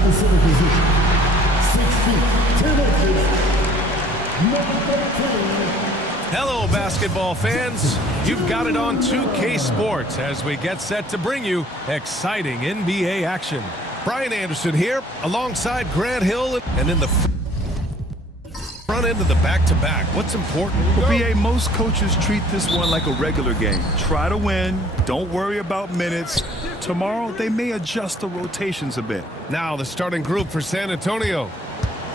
at the center position, 6 feet, 10 inches, number 13. Hello, basketball fans. You've got it on 2K Sports as we get set to bring you exciting NBA action. Brian Anderson here alongside Grant Hill, and in the front end of the back-to-back. What's important? Well, BA, most coaches treat this one like a regular game. Try to win. Don't worry about minutes. Tomorrow, they may adjust the rotations a bit. Now the starting group for San Antonio.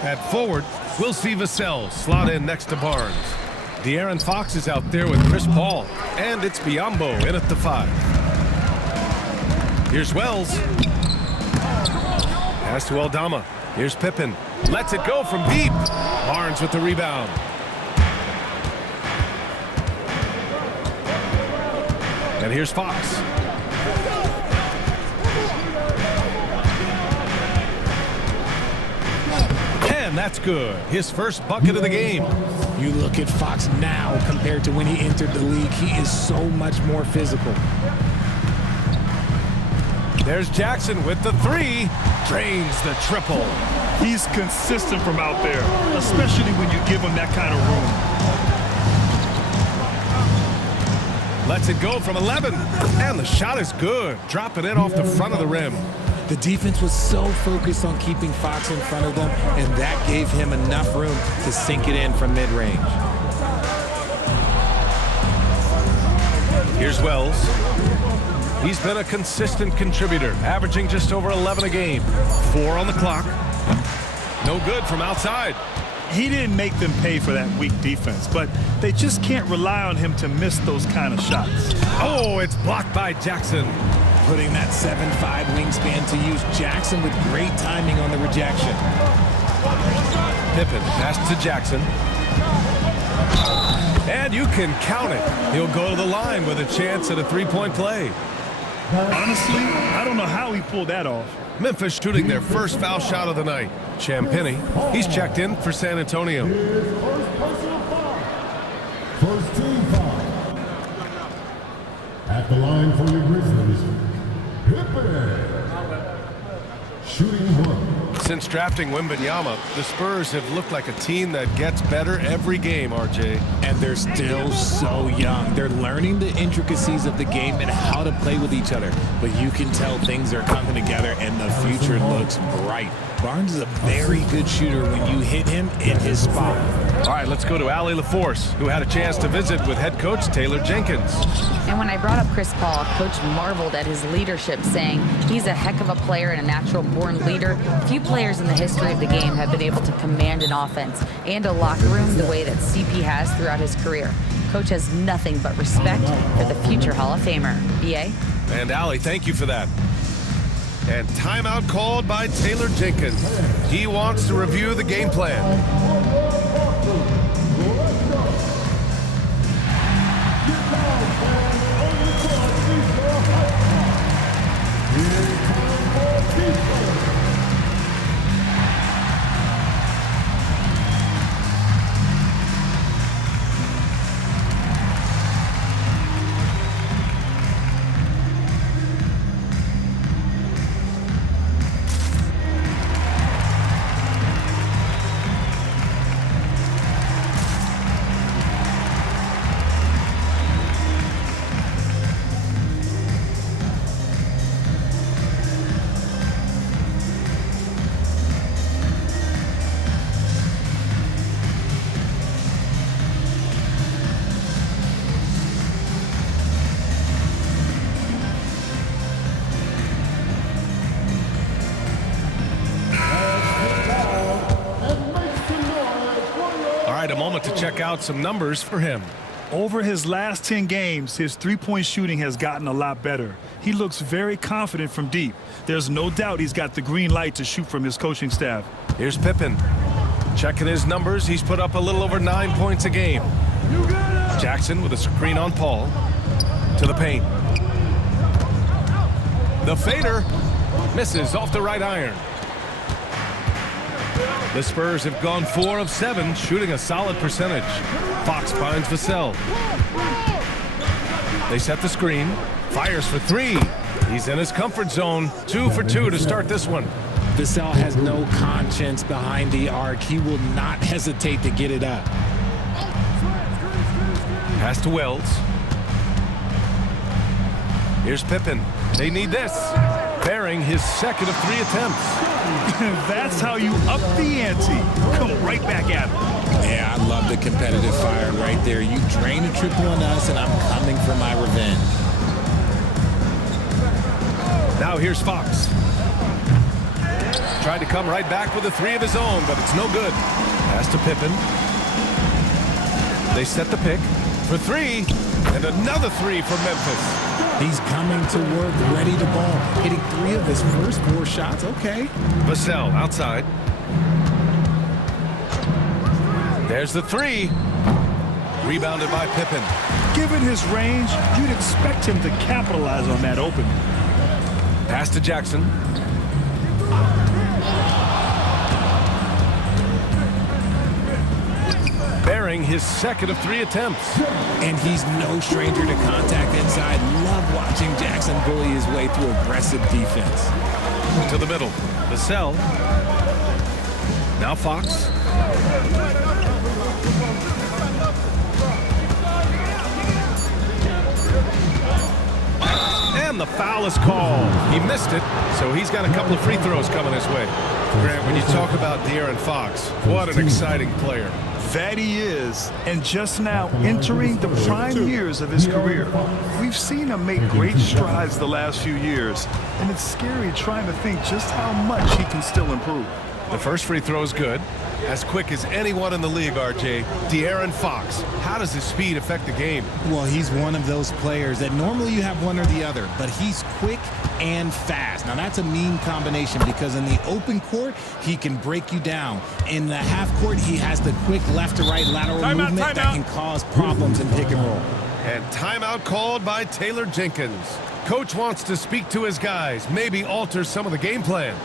At forward, we'll see Vassell slot in next to Barnes. De'Aaron Fox is out there with Chris Paul. And it's Biyombo in at the 5. Here's Wells. Pass to Aldama. Here's Pippen. Lets it go from deep. Barnes with the rebound. And here's Fox. And that's good. His first bucket of the game. You look at Fox now compared to when he entered the league. He is so much more physical. There's Jackson with the 3. Drains the triple. He's consistent from out there, especially when you give him that kind of room. Lets it go from 11. And the shot is good. Dropping it off the front of the rim. The defense was so focused on keeping Fox in front of them, and that gave him enough room to sink it in from mid-range. Here's Wells. He's been a consistent contributor, averaging just over 11 a game. 4 on the clock. No good from outside. He didn't make them pay for that weak defense, but they just can't rely on him to miss those kind of shots. Oh, it's blocked by Jackson. Putting that 7'5" wingspan to use. Jackson with great timing on the rejection. Pippen pass to Jackson. And you can count it. He'll go to the line with a chance at a 3-point play. Honestly, I don't know how he pulled that off. Memphis shooting their first foul shot of the night. Champagnie, he's checked in for San Antonio. First team foul. At the line for the Grizzlies, Pippen. Shooting 1. Since drafting Wembanyama, the Spurs have looked like a team that gets better every game, RJ. And they're still so young. They're learning the intricacies of the game and how to play with each other. But you can tell things are coming together and the future looks bright. Barnes is a very good shooter when you hit him in his spot. All right, let's go to Allie LaForce, who had a chance to visit with head coach Taylor Jenkins. And when I brought up Chris Paul, Coach marveled at his leadership, saying he's a heck of a player and a natural-born leader. Few players in the history of the game have been able to command an offense and a locker room the way that CP has throughout his career. Coach has nothing but respect for the future Hall of Famer. B.A.? And Allie, thank you for that. And timeout called by Taylor Jenkins. He wants to review the game plan. A moment to check out some numbers for him. Over his last 10 games, his three-point shooting has gotten a lot better. He looks very confident from deep. There's no doubt he's got the green light to shoot from his coaching staff. Here's Pippen. Checking his numbers, he's put up a little over 9 points a game. Jackson with a screen on Paul. To the paint. The fader misses off the right iron. The Spurs have gone 4 of 7, shooting a solid percentage. Fox finds Vassell. They set the screen. Fires for 3. He's in his comfort zone. 2 for 2 to start this one. Vassell has no conscience behind the arc. He will not hesitate to get it up. Pass to Wells. Here's Pippen. They need this. Bearing his second of 3 attempts. That's how you up the ante. Come right back at him. Yeah, I love the competitive fire right there. You drain a triple on us, and I'm coming for my revenge. Now here's Fox. Tried to come right back with a 3 of his own, but it's no good. Pass to Pippen. They set the pick for 3, and another 3 for Memphis. He's coming to work, ready to ball. Hitting 3 of his first 4 shots. Okay. Vassell outside. There's the 3. Rebounded by Pippen. Given his range, you'd expect him to capitalize on that opening. Pass to Jackson. Bearing his second of 3 attempts. And he's no stranger to contact inside. Love watching Jackson bully his way through aggressive defense. To the middle. Vassell. Now Fox. And the foul is called. He missed it, so he's got a couple of free throws coming his way. Grant, when you talk about De'Aaron Fox, what an exciting player. That he is, and just now entering the prime years of his career. We've seen him make great strides the last few years, and it's scary trying to think just how much he can still improve. The first free throw is good. As quick as anyone in the league, RJ. De'Aaron Fox. How does his speed affect the game? Well, he's one of those players that normally you have one or the other, but he's quick and fast. Now, that's a mean combination because in the open court, he can break you down. In the half court, he has the quick left to right lateral movement that can cause problems in pick and roll. And timeout called by Taylor Jenkins. Coach wants to speak to his guys, maybe alter some of the game plan.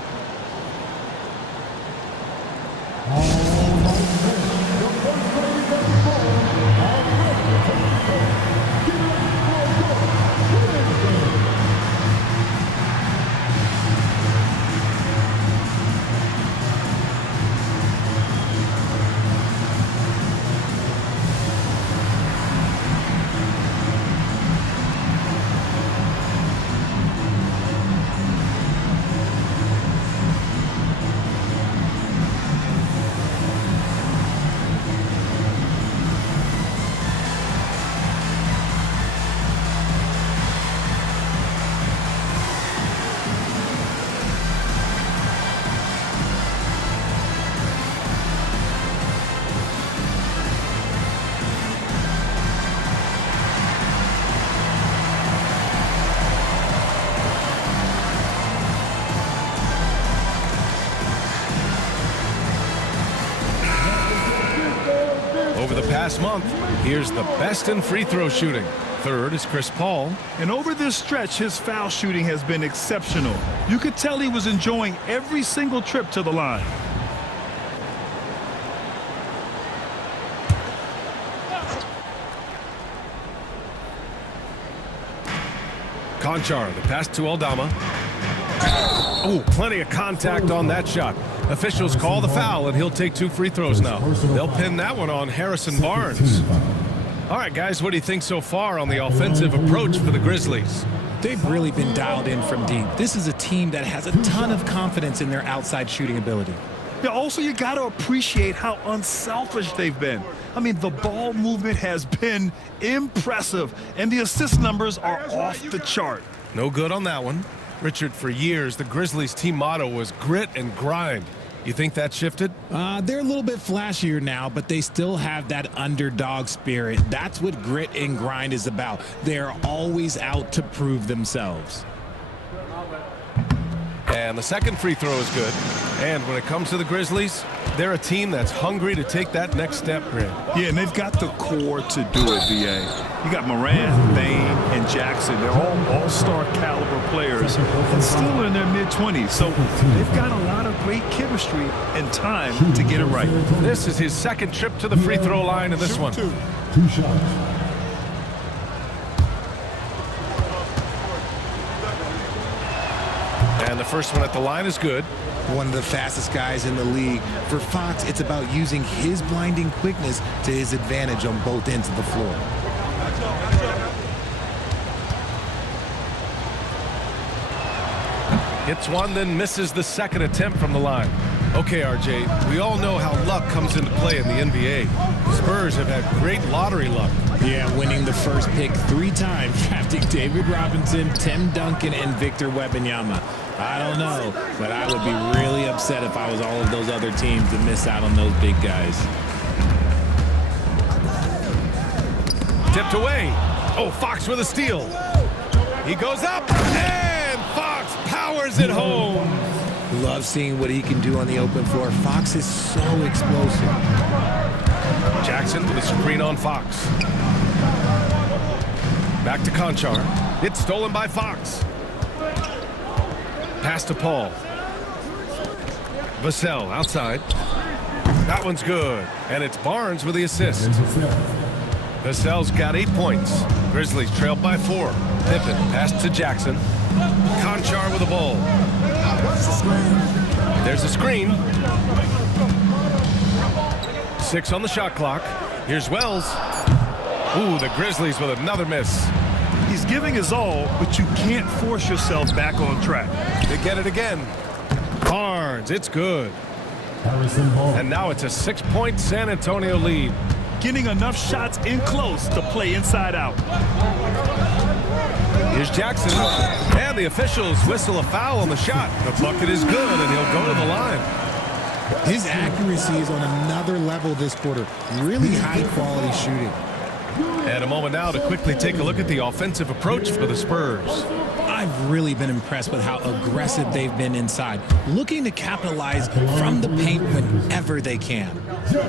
Over the past month, here's the best in free throw shooting. Third is Chris Paul. And over this stretch, his foul shooting has been exceptional. You could tell he was enjoying every single trip to the line. Conchar, the pass to Aldama. Oh, plenty of contact on that shot. Officials call the foul, and he'll take 2 free throws now. They'll pin that one on Harrison Barnes. All right, guys, what do you think so far on the offensive approach for the Grizzlies? They've really been dialed in from deep. This is a team that has a ton of confidence in their outside shooting ability. Yeah, also, you got to appreciate how unselfish they've been. I mean, the ball movement has been impressive, and the assist numbers are off the chart. No good on that one. Richard, for years, the Grizzlies team motto was grit and grind. You think that shifted? They're a little bit flashier now, but they still have that underdog spirit. That's what grit and grind is about. They're always out to prove themselves. And the second free throw is good. And when it comes to the Grizzlies, they're a team that's hungry to take that next step, Grant. Yeah, and they've got the core to do it, VA. You got Morant, Bain, and Jackson. They're all all-star caliber players and still in their mid-20s. So they've got a lot of great chemistry and time to get it right. This is his second trip to the free throw line in this one. 2 shots. And the first one at the line is good. One of the fastest guys in the league. For Fox, it's about using his blinding quickness to his advantage on both ends of the floor. Hits one, then misses the second attempt from the line. Okay, RJ, we all know how luck comes into play in the NBA. The Spurs have had great lottery luck. Yeah, winning the first pick 3 times, drafting David Robinson, Tim Duncan, and Victor Wembanyama. I don't know, but I would be really upset if I was all of those other teams to miss out on those big guys. Tipped away. Oh, Fox with a steal. He goes up, and Fox powers it home. Love seeing what he can do on the open floor. Fox is so explosive. Jackson with a screen on Fox. Back to Conchar. It's stolen by Fox. Pass to Paul. Vassell outside. That one's good. And it's Barnes with the assist. Vassell's got 8 points. Grizzlies trailed by 4. Pippen pass to Jackson. Conchar with the ball. There's a screen. 6 on the shot clock. Here's Wells. Ooh, the Grizzlies with another miss. He's giving his all, but you can't force yourself back on track. They get it again. Barnes, it's good. And now it's a 6-point San Antonio lead. Getting enough shots in close to play inside out. Here's Jackson. And the officials whistle a foul on the shot. The bucket is good, and he'll go to the line. His accuracy is on another level this quarter. Really high-quality shooting. And a moment now to quickly take a look at the offensive approach for the Spurs. I've really been impressed with how aggressive they've been inside, looking to capitalize from the paint whenever they can.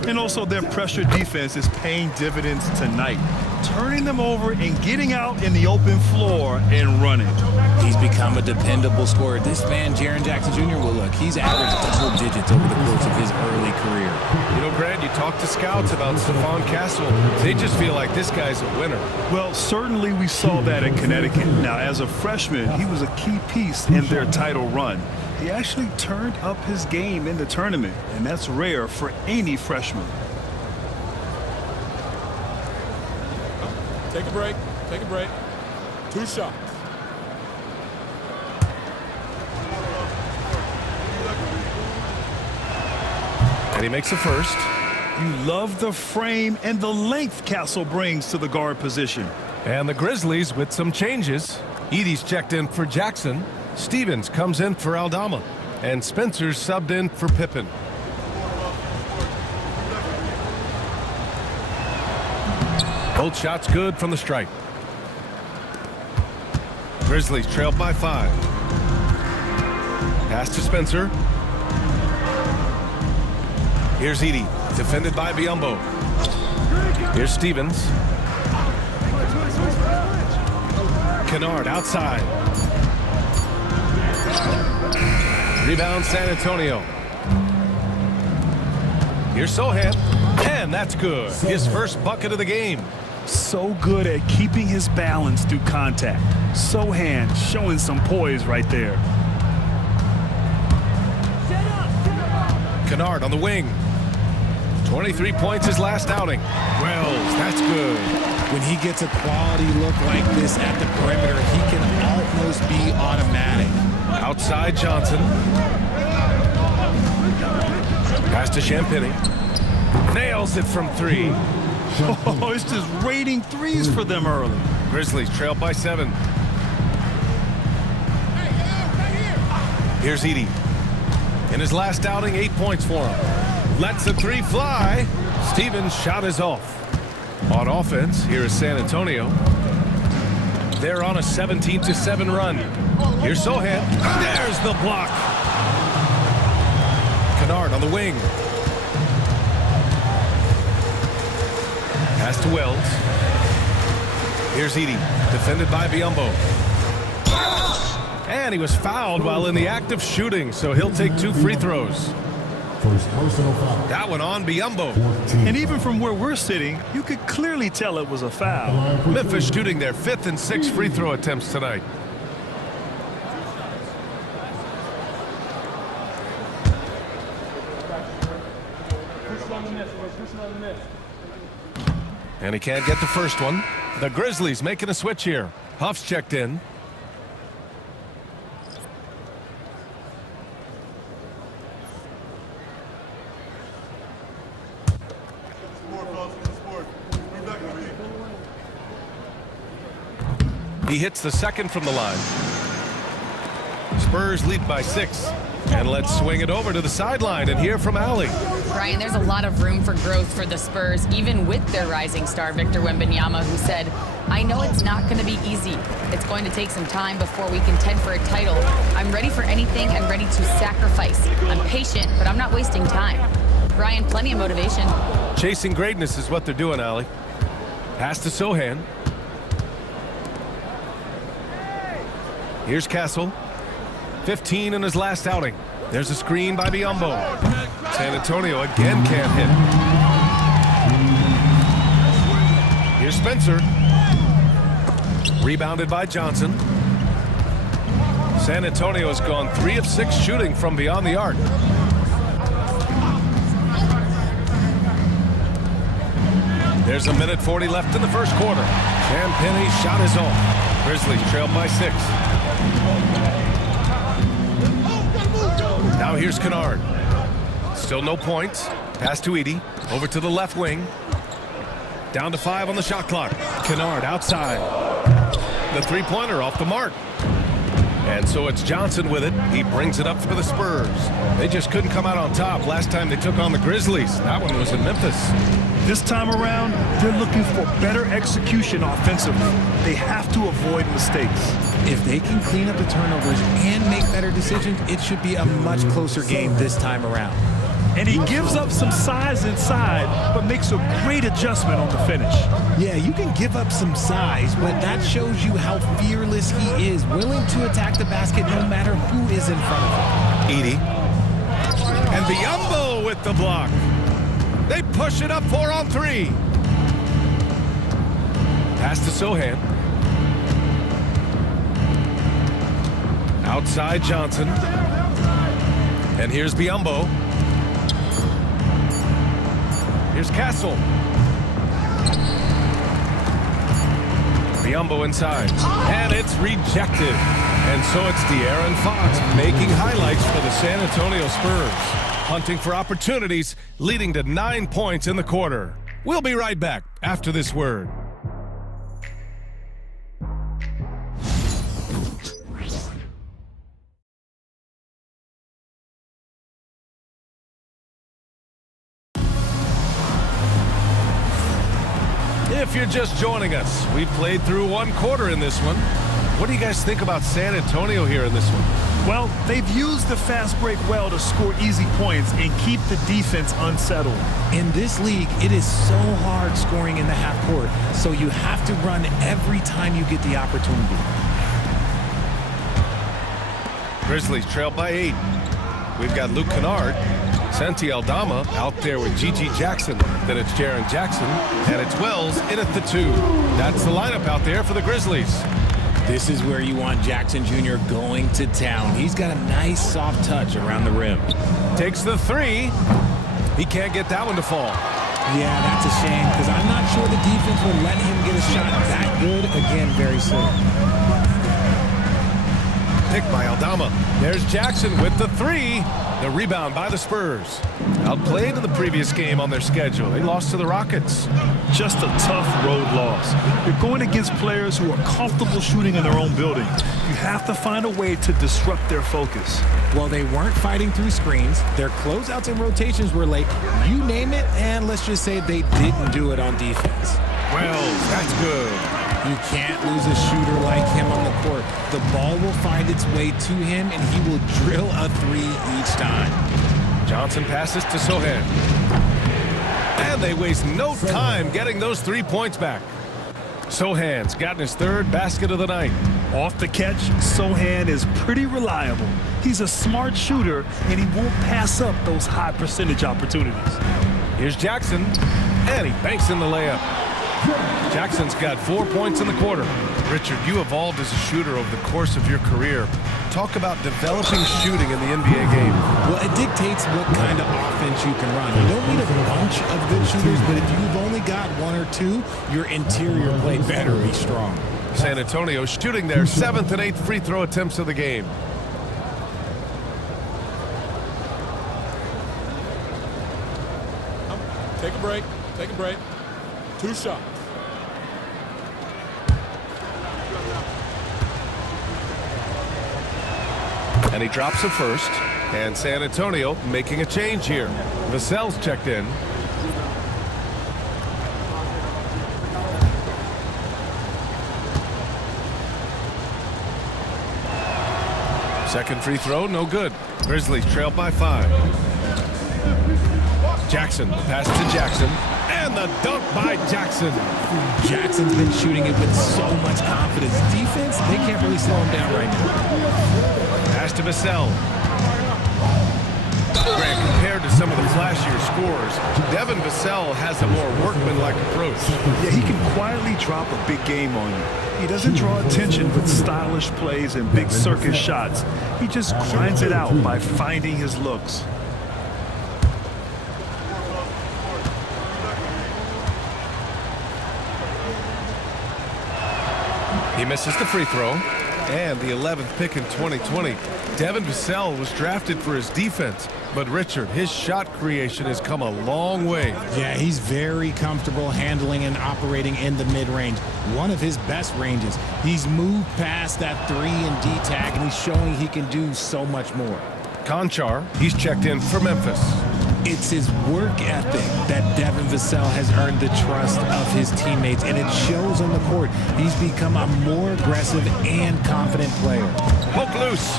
And also their pressure defense is paying dividends tonight, turning them over and getting out in the open floor and running. He's become a dependable scorer. This man, Jaren Jackson Jr., well, look, he's averaged double digits over the course of his early career. You know, Grant, you talk to scouts about Stephon Castle. They just feel like this guy's a winner. Well, certainly we saw that in Connecticut. Now, as a freshman, he was a key piece in their title run. He actually turned up his game in the tournament, and that's rare for any freshman. Take a break. Take a break. 2 shots. And he makes the first. You love the frame and the length Castle brings to the guard position. And the Grizzlies with some changes. Edey's checked in for Jackson. Stevens comes in for Aldama. And Spencer's subbed in for Pippen. Both shots good from the stripe. Grizzlies trailed by 5. Pass to Spencer. Here's Edey, defended by Biyombo. Here's Stevens. Kennard outside. Rebound San Antonio. Here's Sohan. And that's good. His first bucket of the game. So good at keeping his balance through contact. Sohan showing some poise right there. Kennard on the wing. 23 points his last outing. Wells, that's good. When he gets a quality look like this at the perimeter, he can almost be automatic. Outside Johnson. Pass to Champagny. Nails it from 3. Oh, it's just raining threes for them early. Grizzlies trailed by 7. Here's Edey. In his last outing, 8 points for him. Lets the 3 fly. Stevens' shot is off. On offense, here is San Antonio. They're on a 17-7 run. Here's Sohan. There's the block. Kennard on the wing. Pass to Wells. Here's Edey, defended by Biyombo. And he was fouled while in the act of shooting, so he'll take 2 free throws. First personal foul. That one on Biyombo. And even from where we're sitting, you could clearly tell it was a foul. Memphis shooting their 5th and 6th free throw attempts tonight. And he can't get the first one. The Grizzlies making a switch here. Huff's checked in. He hits the second from the line. Spurs lead by 6. And let's swing it over to the sideline and hear from Allie. Brian, there's a lot of room for growth for the Spurs, even with their rising star, Victor Wembanyama, who said, I know it's not going to be easy. It's going to take some time before we contend for a title. I'm ready for anything and ready to sacrifice. I'm patient, but I'm not wasting time. Brian, plenty of motivation. Chasing greatness is what they're doing, Allie. Pass to Sohan. Here's Castle. 15 in his last outing. There's a screen by Biyombo. San Antonio again can't hit. Here's Spencer. Rebounded by Johnson. San Antonio has gone 3 of 6 shooting from beyond the arc. There's a minute 40 left in the first quarter. Champagne's shot is off. Grizzlies trail by 6. Now here's Kennard. Still no points. Pass to Edey. Over to the left wing. Down to 5 on the shot clock. Kennard outside. The three-pointer off the mark. And so it's Johnson with it. He brings it up for the Spurs. They just couldn't come out on top last time they took on the Grizzlies. That one was in Memphis. This time around, they're looking for better execution offensively. They have to avoid mistakes. If they can clean up the turnovers and make better decisions, it should be a much closer game this time around. And he gives up some size inside, but makes a great adjustment on the finish. Yeah, you can give up some size, but that shows you how fearless he is, willing to attack the basket no matter who is in front of him. Edey. And Biyombo with the block. They push it up 4 on 3. Pass to Sohan. Outside Johnson. And here's Biyombo. Here's Castle. Biyombo inside. And it's rejected. And so it's De'Aaron Fox making highlights for the San Antonio Spurs. Hunting for opportunities, leading to 9 points in the quarter. We'll be right back after this word. If you're just joining us, we played through 1 quarter in this one. What do you guys think about San Antonio here in this one? Well, they've used the fast break well to score easy points and keep the defense unsettled. In this league, it is so hard scoring in the half court, so you have to run every time you get the opportunity. Grizzlies trail by 8. We've got Luke Kennard, Santi Aldama out there with Gigi Jackson. Then it's Jaren Jackson, and it's Wells in at the 2. That's the lineup out there for the Grizzlies. This is where you want Jackson Jr. going to town. He's got a nice soft touch around the rim. Takes the 3. He can't get that one to fall. Yeah, that's a shame, because I'm not sure the defense will let him get a shot that good again very soon. Picked by Aldama. There's Jackson with the 3. The rebound by the Spurs. Outplayed in the previous game on their schedule. They lost to the Rockets. Just a tough road loss. You're going against players who are comfortable shooting in their own building. You have to find a way to disrupt their focus. Well, they weren't fighting through screens. Their closeouts and rotations were late. You name it, and let's just say they didn't do it on defense. Well, that's good. You can't lose a shooter like him on the court. The ball will find its way to him, and he will drill a 3 each time. Johnson passes to Sohan. And they waste no time getting those 3 points back. Sohan's gotten his 3rd basket of the night. Off the catch, Sohan is pretty reliable. He's a smart shooter, and he won't pass up those high percentage opportunities. Here's Jackson, and he banks in the layup. Jackson's got 4 points in the quarter. Richard, you evolved as a shooter over the course of your career. Talk about developing shooting in the NBA game. Well, it dictates what kind of offense you can run. You don't need a bunch of good shooters, but if you've only got one or two, your interior play better be strong. San Antonio shooting their 7th and 8th free throw attempts of the game. Take a break. Take a break. 2 shots. And he drops a first. And San Antonio making a change here. Vassell's checked in. Second free throw, no good. Grizzlies trailed by 5. Jackson, the pass to Jackson. And the dunk by Jackson. Jackson's been shooting it with so much confidence. Defense, they can't really slow him down right now. Pass to Vassell. Grant, compared to some of the flashier scores, Devin Vassell has a more workmanlike approach. Yeah, he can quietly drop a big game on you. He doesn't draw attention with stylish plays and big circus shots. He just grinds it out by finding his looks. He misses the free throw. And the 11th pick in 2020. Devin Vassell was drafted for his defense. But Richard, his shot creation has come a long way. Yeah, he's very comfortable handling and operating in the mid-range. One of his best ranges. He's moved past that 3 and D tag, and he's showing he can do so much more. Conchar, he's checked in for Memphis. It's his work ethic that Devin Vassell has earned the trust of his teammates, and it shows on the court. He's become a more aggressive and confident player. Poke loose.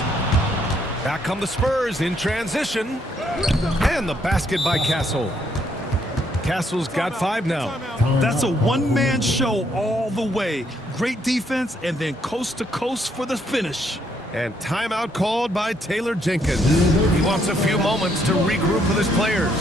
Back come the Spurs in transition. And the basket by Castle. Castle's got 5 now. That's a one-man show all the way. Great defense and then coast to coast for the finish. And timeout called by Taylor Jenkins. He wants a few moments to regroup with his players.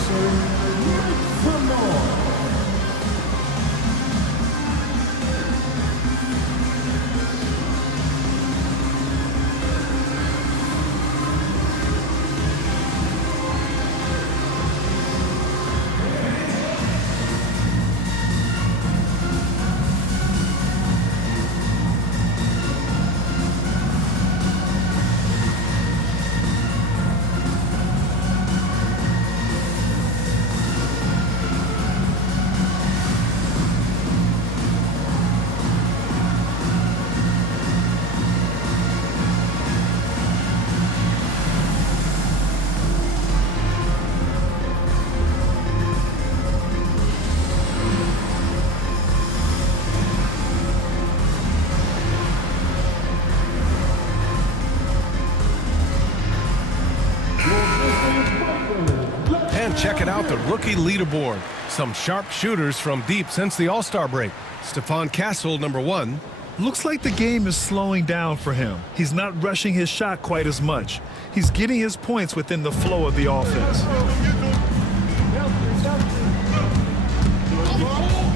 And check it out, the rookie leaderboard. Some sharp shooters from deep since the All-Star break. Stephon Castle, number 1. Looks like the game is slowing down for him. He's not rushing his shot quite as much. He's getting his points within the flow of the offense.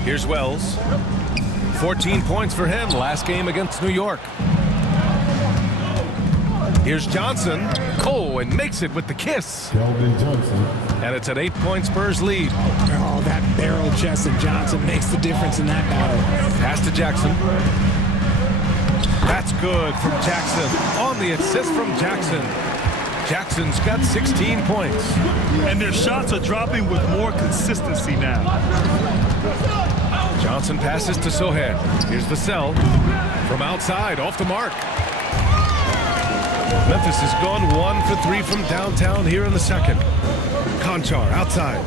Here's Wells. 14 points for him last game against New York. Here's Johnson. Oh, and makes it with the kiss. And it's an 8-point Spurs lead. Oh, that barrel chest of Johnson makes the difference in that battle. Pass to Jackson. That's good from Jackson. On the assist from Jackson. Jackson's got 16 points. And their shots are dropping with more consistency now. Johnson passes to Sohan. Here's Vassell. From outside, off the mark. Memphis has gone 1 for 3 from downtown here in the second. Conchar outside.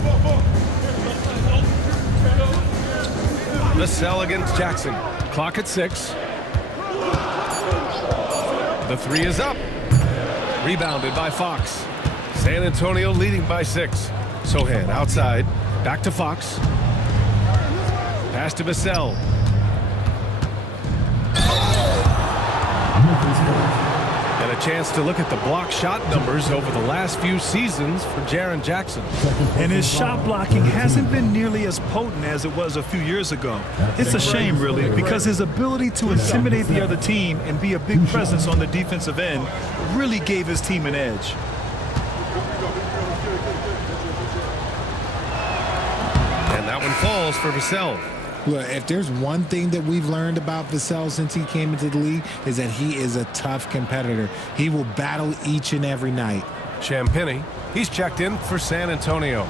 Vassell against Jackson. Clock at 6. The 3 is up. Rebounded by Fox. San Antonio leading by 6. Sohan outside. Back to Fox. Pass to Vassell. And a chance to look at the block shot numbers over the last few seasons for Jaren Jackson. And his shot blocking hasn't been nearly as potent as it was a few years ago. It's a shame, really, because his ability to intimidate the other team and be a big presence on the defensive end really gave his team an edge. And that one falls for Vassell. Look, if there's one thing that we've learned about Vassell since he came into the league is that he is a tough competitor. He will battle each and every night. Champagny, he's checked in for San Antonio.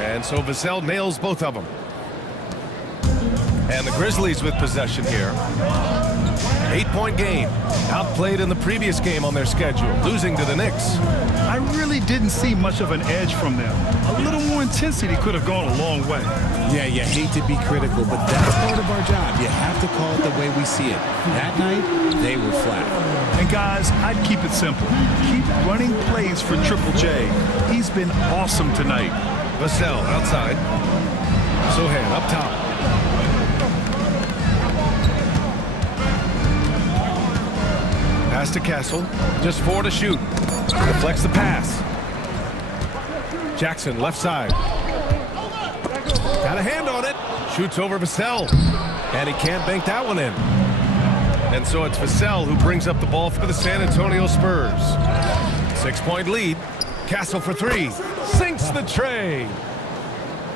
And so Vassell nails both of them. And the Grizzlies with possession here. 8-point game. Outplayed in the previous game on their schedule, losing to the Knicks. I really didn't see much of an edge from them. A little more intensity could have gone a long way. Yeah, you hate to be critical, but that's part of our job. You have to call it the way we see it. That night, they were flat. And guys, I'd keep it simple. Keep running plays for Triple J. He's been awesome tonight. Vassell outside. Sohan up top. Pass to Castle. Just 4 to shoot. Deflects the pass. Jackson left side. Got a hand on it. Shoots over Vassell. And he can't bank that one in. And so it's Vassell who brings up the ball for the San Antonio Spurs. 6-point lead. Castle for 3. Sinks the tray.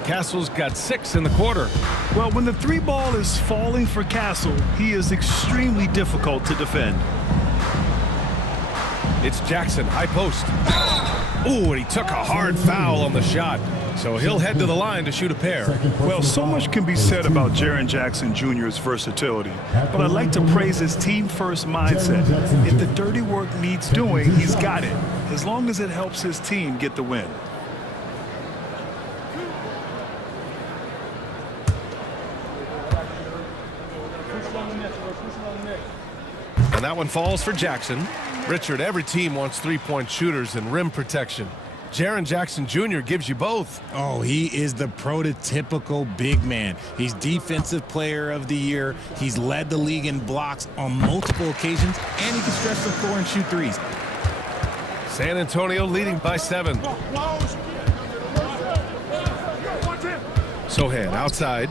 Castle's got 6 in the quarter. Well, when the 3 ball is falling for Castle, he is extremely difficult to defend. It's Jackson, high post. Ooh, and he took a hard foul on the shot. So he'll head to the line to shoot a pair. Well, so much can be said about Jaren Jackson Jr.'s versatility, but I'd like to praise his team-first mindset. If the dirty work needs doing, he's got it, as long as it helps his team get the win. And that one falls for Jackson. Richard, every team wants three-point shooters and rim protection. Jaren Jackson Jr. gives you both. Oh, he is the prototypical big man. He's Defensive Player of the Year. He's led the league in blocks on multiple occasions, and he can stretch the floor and shoot threes. San Antonio leading by 7. Sohan outside.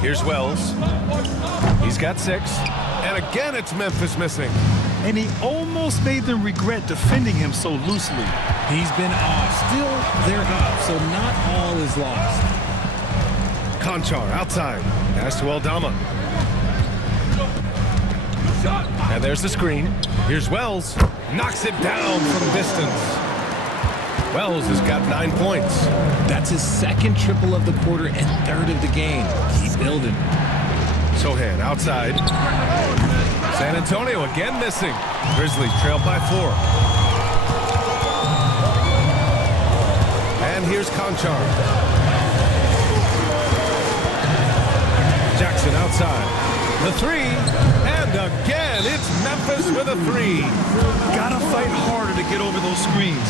Here's Wells. He's got 6. And again, it's Memphis missing. And he almost made them regret defending him so loosely. He's been off. Still, they're up, so not all is lost. Conchar outside. Pass to Aldama. And there's the screen. Here's Wells. Knocks it down from distance. Wells has got 9 points. That's his 2nd triple of the quarter and 3rd of the game. Keep building. Sohan outside. San Antonio again missing. Grizzlies trailed by 4. And here's Conchar. Jackson outside. The 3. And again, it's Memphis with a 3. Gotta fight harder to get over those screens.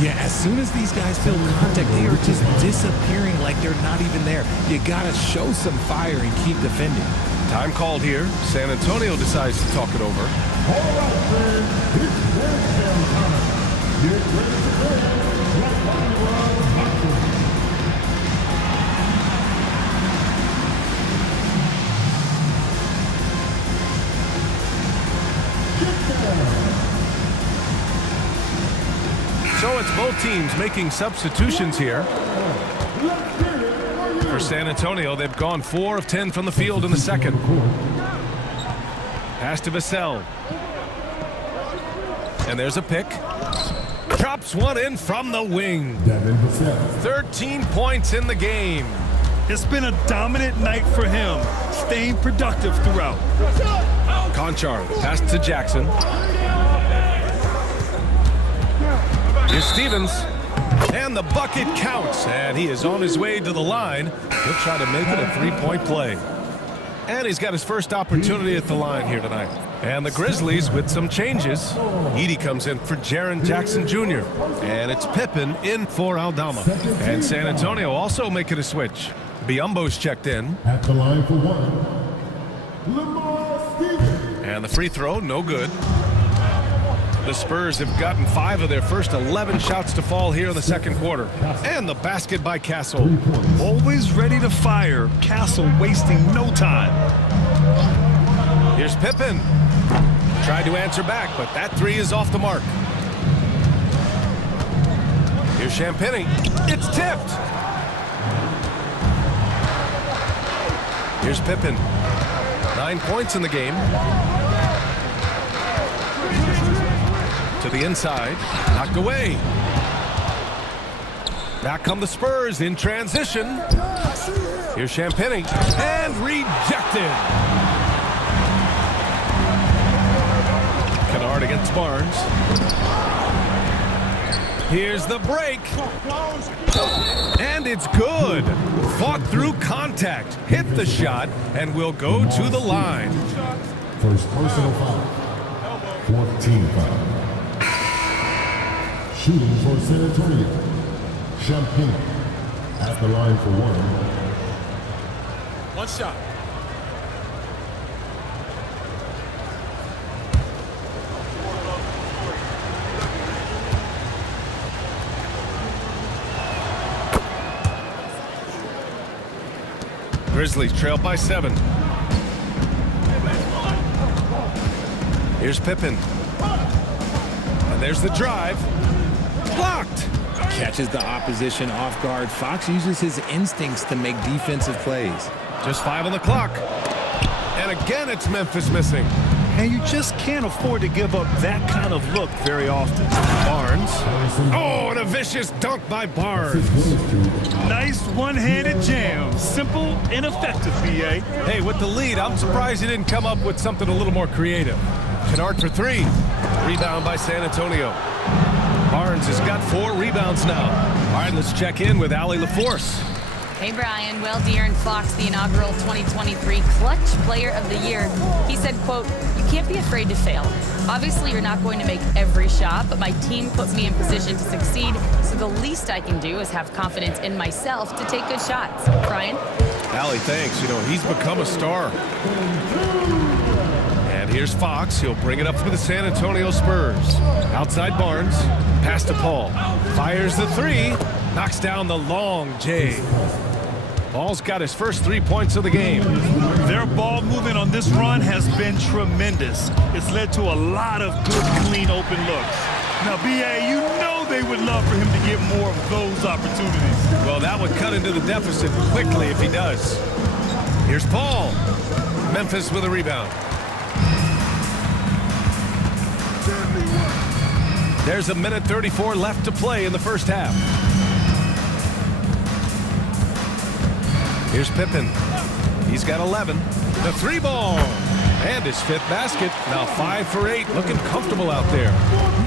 Yeah, as soon as these guys feel contact, they are just disappearing like they're not even there. You gotta show some fire and keep defending. Time called here. San Antonio decides to talk it over. All right, friends, it's breakdown time. Get ready to play. Right on action. So it's both teams making substitutions here. For San Antonio, they've gone 4 of 10 from the field in the second. Pass to Vassell. And there's a pick. Drops one in from the wing. 13 points in the game. It's been a dominant night for him, staying productive throughout. Conchar, pass to Jackson. Here's Stevens. And the bucket counts. And he is on his way to the line. He'll try to make it a 3-point play. And he's got his first opportunity at the line here tonight. And the Grizzlies with some changes. Edey comes in for Jaren Jackson Jr. And it's Pippen in for Aldama. And San Antonio also making a switch. Biombo's checked in. At the line for one, Lamar Stevens. And the free throw, no good. The Spurs have gotten 5 of their first 11 shots to fall here in the second quarter. And the basket by Castle. Always ready to fire. Castle wasting no time. Here's Pippen. Tried to answer back, but that 3 is off the mark. Here's Champagny. It's tipped. Here's Pippen. 9 points in the game. To the inside. Knocked away. Back come the Spurs in transition. Here's Champagny. And rejected. Kennard against Barnes. Here's the break. And it's good. Fought through contact. Hit the shot and will go to the line. First personal foul. 14 foul. Shooting for San Antonio, Champagny. At the line for one. One shot. Grizzlies trail by 7. Here's Pippen. And there's the drive. Blocked. Catches the opposition off guard. Fox uses his instincts to make defensive plays. Just 5 on the clock. And again, it's Memphis missing. And you just can't afford to give up that kind of look very often. Barnes. Oh, and a vicious dunk by Barnes. Nice one-handed jam. Simple and effective, BA. Hey, with the lead, I'm surprised he didn't come up with something a little more creative. Kennard for 3. Rebound by San Antonio. Barnes has got 4 rebounds now. All right, let's check in with Allie LaForce. Hey, Brian. Well, De'Aaron Fox, the inaugural 2023 Clutch Player of the Year. He said, quote, "You can't be afraid to fail. Obviously, you're not going to make every shot, but my team puts me in position to succeed, so the least I can do is have confidence in myself to take good shots." Brian? Allie, thanks. You know, he's become a star. And here's Fox. He'll bring it up for the San Antonio Spurs. Outside Barnes. Pass to Paul. Fires the 3. Knocks down the long J. Paul's got his first 3 points of the game. Their ball movement on this run has been tremendous. It's led to a lot of good, clean, open looks. Now, BA, you know they would love for him to get more of those opportunities. Well, that would cut into the deficit quickly if he does. Here's Paul. Memphis with a rebound. There's 1:34 left to play in the first half. Here's Pippen. He's got 11. The 3 ball. And his 5th basket. Now 5 for 8. Looking comfortable out there.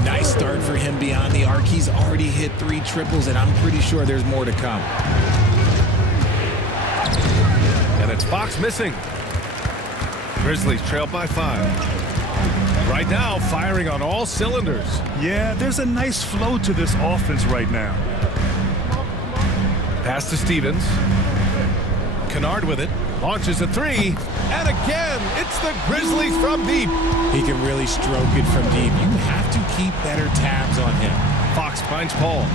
Nice start for him beyond the arc. He's already hit 3 triples, and I'm pretty sure there's more to come. And it's Fox missing. Grizzlies trail by 5. Right now, firing on all cylinders. Yeah, there's a nice flow to this offense right now. Pass to Stevens. Kennard with it. Launches a 3. And again, it's the Grizzlies from deep. He can really stroke it from deep. You have to keep better tabs on him. Fox finds Paul.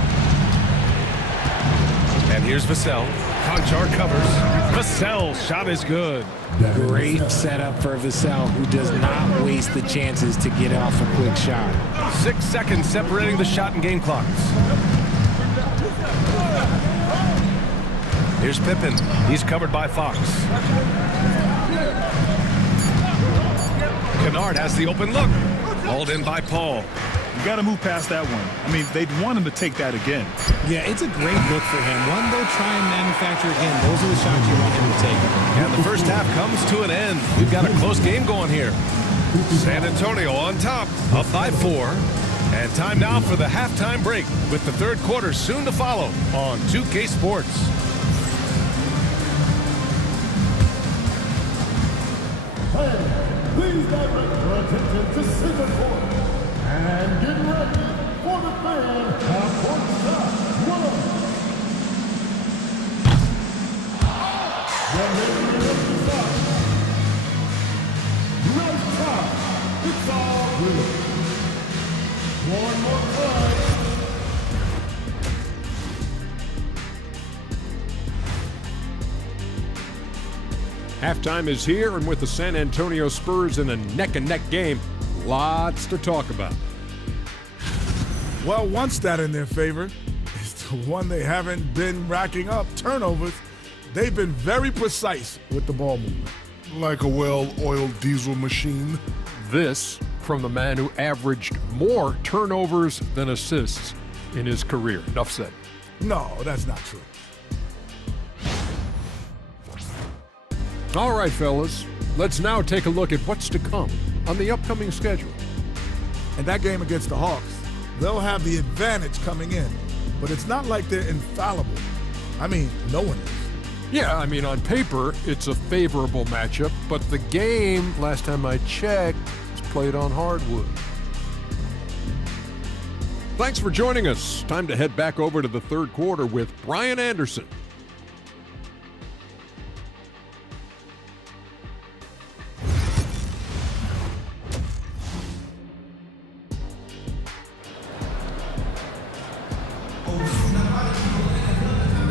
And here's Vassell. Conchar covers. Vassell's shot is good. Great setup for Vassell, who does not waste the chances to get off a quick shot. 6 seconds separating the shot and game clocks. Here's Pippen. He's covered by Fox. Kennard has the open look. Hauled in by Paul. You got to move past that one. I mean, they'd want him to take that again. Yeah, it's a great look for him. One they'll try and manufacture again. Those are the shots you want him to take. And the first half comes to an end. We've got a close game going here. San Antonio on top, up by 4. And time now for the halftime break, with the third quarter soon to follow on 2K Sports. Please direct your attention to center court. And get ready for the fan half-court shot. 1. The leader of the side. Right top. It's all good. One more time. Halftime is here, and with the San Antonio Spurs in a neck-and-neck game, lots to talk about. Well, one stat in their favor is the one they haven't been racking up, turnovers. They've been very precise with the ball movement. Like a well-oiled diesel machine. This from the man who averaged more turnovers than assists in his career. Enough said. No, that's not true. All right, fellas, let's now take a look at what's to come on the upcoming schedule. And that game against the Hawks, they'll have the advantage coming in, but it's not like they're infallible. I mean, no one is. Yeah, I mean, on paper, it's a favorable matchup, but the game, last time I checked, was played on hardwood. Thanks for joining us. Time to head back over to the third quarter with Brian Anderson.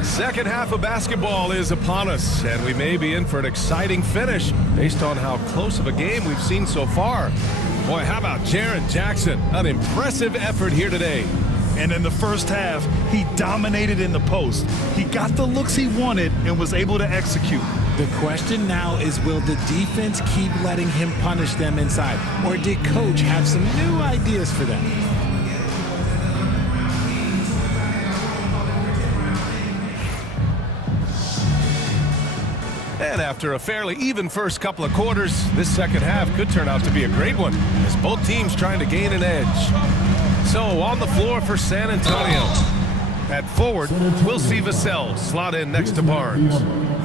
Second half of basketball is upon us, and we may be in for an exciting finish based on how close of a game we've seen so far. Boy, how about Jaren Jackson? An impressive effort here today. And in the first half, he dominated in the post. He got the looks he wanted and was able to execute. The question now is, will the defense keep letting him punish them inside, or did Coach have some new ideas for them? And after a fairly even first couple of quarters, this second half could turn out to be a great one, as both teams trying to gain an edge. So on the floor for San Antonio. At forward, we'll see Vassell slot in next to Barnes.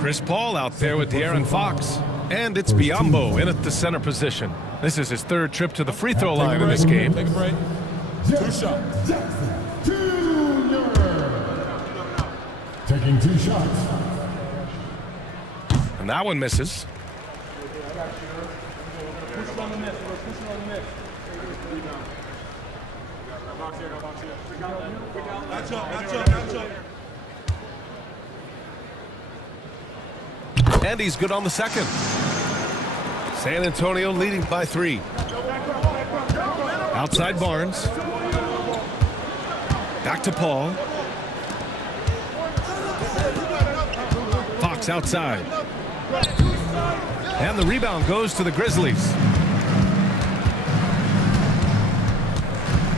Chris Paul out there with De'Aaron Fox. And it's Biyombo in at the center position. This is his third trip to the free throw line in this game. Take a break. 2 shots. Jackson Jr. Taking 2 shots. And that one misses. And he's good on the second. San Antonio leading by 3. Outside Barnes. Back to Paul. Fox outside. And the rebound goes to the Grizzlies.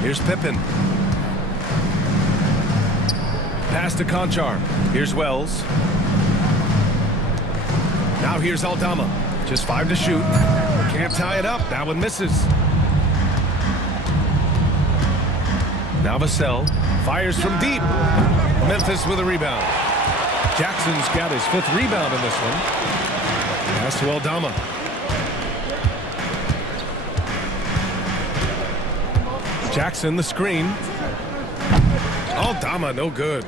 Here's Pippen. Pass to Conchar. Here's Wells. Now here's Aldama. Just 5 to shoot. Can't tie it up. That one misses. Now Vassell fires from deep. Memphis with a rebound. Jackson's got his 5th rebound in this one. Pass to Aldama. Jackson the screen. Aldama no good.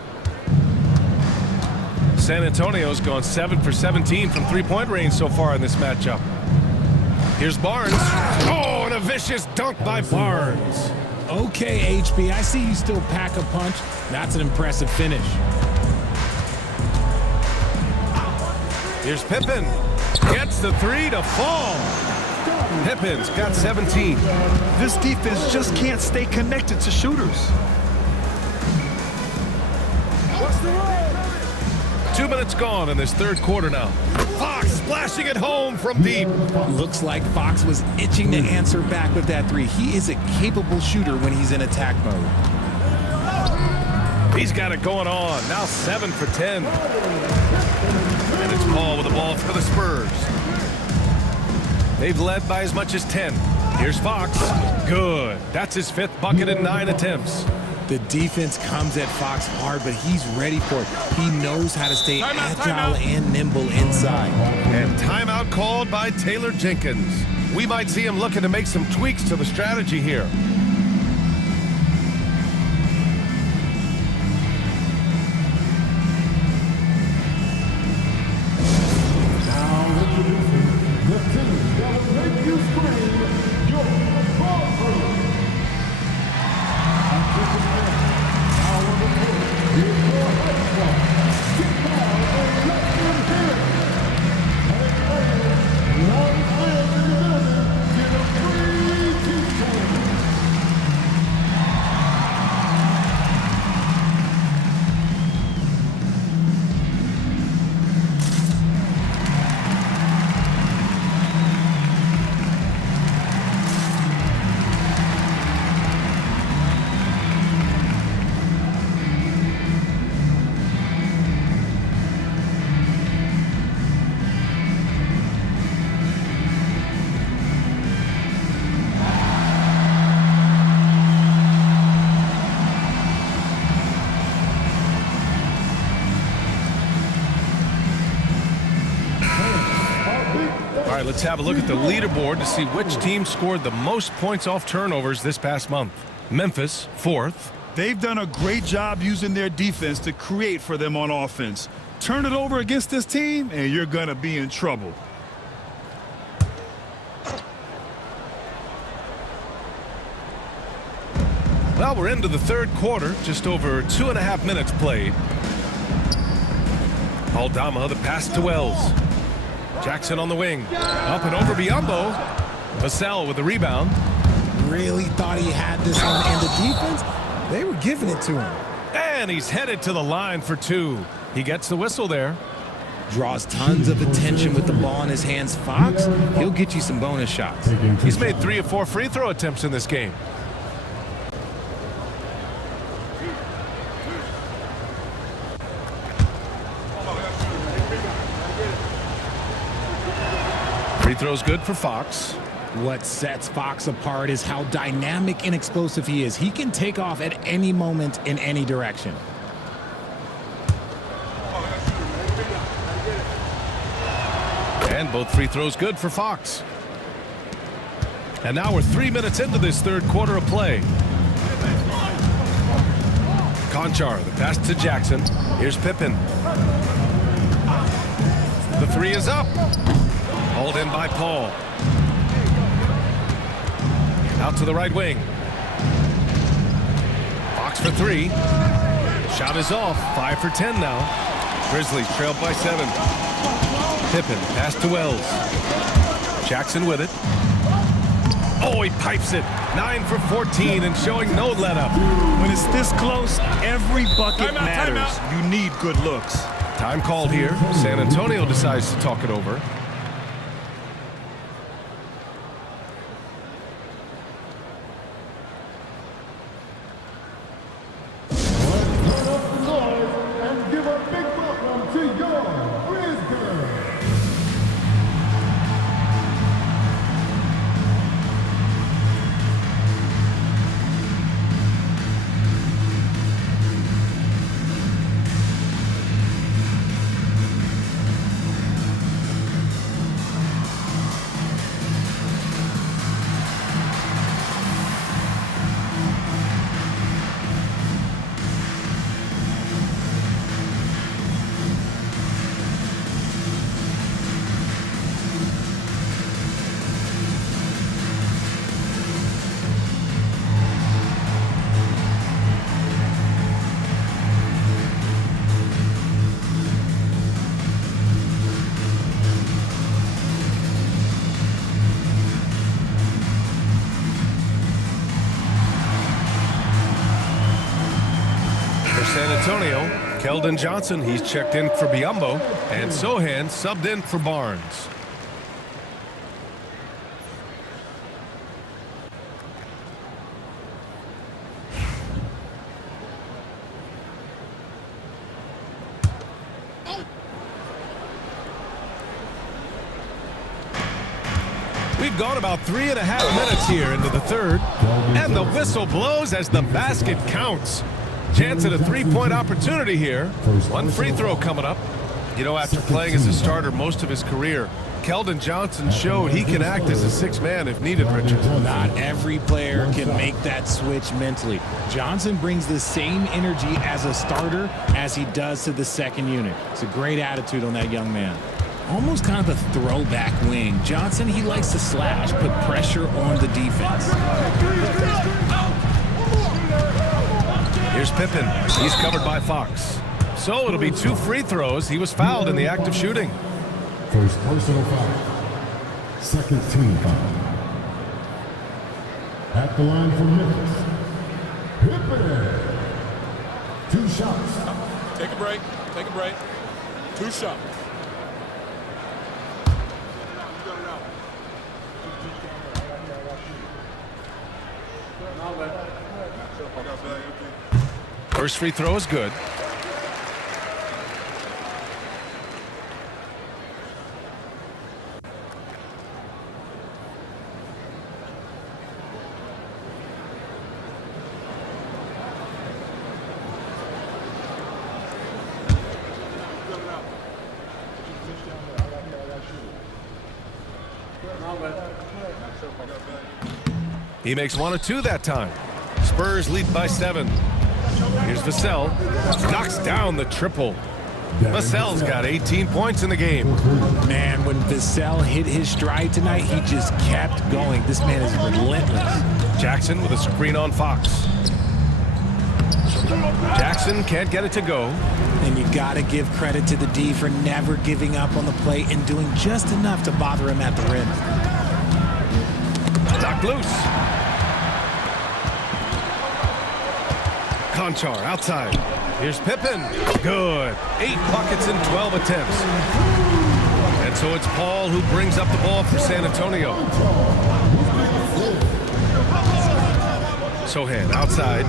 San Antonio's gone 7 for 17 from 3-point range so far in this matchup. Here's Barnes. Oh, and a vicious dunk by Barnes. Okay, HB, I see you still pack a punch. That's an impressive finish. Here's Pippen. Gets the 3 to fall. Pippen's got 17. This defense just can't stay connected to shooters. 2 minutes gone in this third quarter now. Fox splashing it home from deep. Looks like Fox was itching to answer back with that 3. He is a capable shooter when he's in attack mode. He's got it going on. Now 7 for 10. And it's Paul with the ball for the Spurs. They've led by as much as 10. Here's Fox. Good. That's his 5th bucket in 9 attempts. The defense comes at Fox hard, but he's ready for it. He knows how to stay agile and nimble inside. And timeout called by Taylor Jenkins. We might see him looking to make some tweaks to the strategy here. All right, let's have a look at the leaderboard to see which team scored the most points off turnovers this past month. Memphis, 4th. They've done a great job using their defense to create for them on offense. Turn it over against this team, and you're going to be in trouble. Well, we're into the third quarter, just over 2.5 minutes played. Aldama, the pass to Wells. Jackson on the wing. Up and over Biyombo. Vassell with the rebound. Really thought he had this one, and the defense, they were giving it to him. And he's headed to the line for 2. He gets the whistle there. Draws tons of attention with the ball in his hands. Fox, he'll get you some bonus shots. He's made 3 or 4 free throw attempts in this game. Free throw's good for Fox. What sets Fox apart is how dynamic and explosive he is. He can take off at any moment in any direction. And both free throws good for Fox. And now we're 3 minutes into this third quarter of play. Conchar, the pass to Jackson. Here's Pippen. The 3 is up. Hauled in by Paul. Out to the right wing. Fox for 3. Shot is off. 5 for 10 now. Grizzlies trailed by 7. Pippen, pass to Wells. Jackson with it. Oh, he pipes it. 9 for 14 and showing no let up. When it's this close, every bucket matters. You need good looks. Time called here. San Antonio decides to talk it over. San Antonio, Keldon Johnson, he's checked in for Biyombo, and Sohan subbed in for Barnes. We've gone about 3.5 minutes here into the third, and the whistle blows as the basket counts. Chance at a 3-point opportunity here. 1 free throw coming up. You know, after playing as a starter most of his career, Keldon Johnson showed he can act as a 6th man if needed, Richard. Not every player can make that switch mentally. Johnson brings the same energy as a starter as he does to the second unit. It's a great attitude on that young man. Almost kind of a throwback wing. Johnson, he likes to slash, put pressure on the defense. Here's Pippen. He's covered by Fox. So it'll be 2 free throws. He was fouled in the act of shooting. First personal foul. Second team foul. At the line for Memphis. Pippen. 2 shots. Take a break. Take a break. 2 shots. First free throw is good. He makes 1 of 2 that time. Spurs lead by 7. Here's Vassell. Knocks down the triple. Vassell's got 18 points in the game. Man, when Vassell hit his stride tonight, he just kept going. This man is relentless. Jackson with a screen on Fox. Jackson can't get it to go. And you got to give credit to the D for never giving up on the play and doing just enough to bother him at the rim. Knocked loose. Conchar outside. Here's Pippen. Good. 8 buckets in 12 attempts. And so it's Paul who brings up the ball for San Antonio. Sohan outside.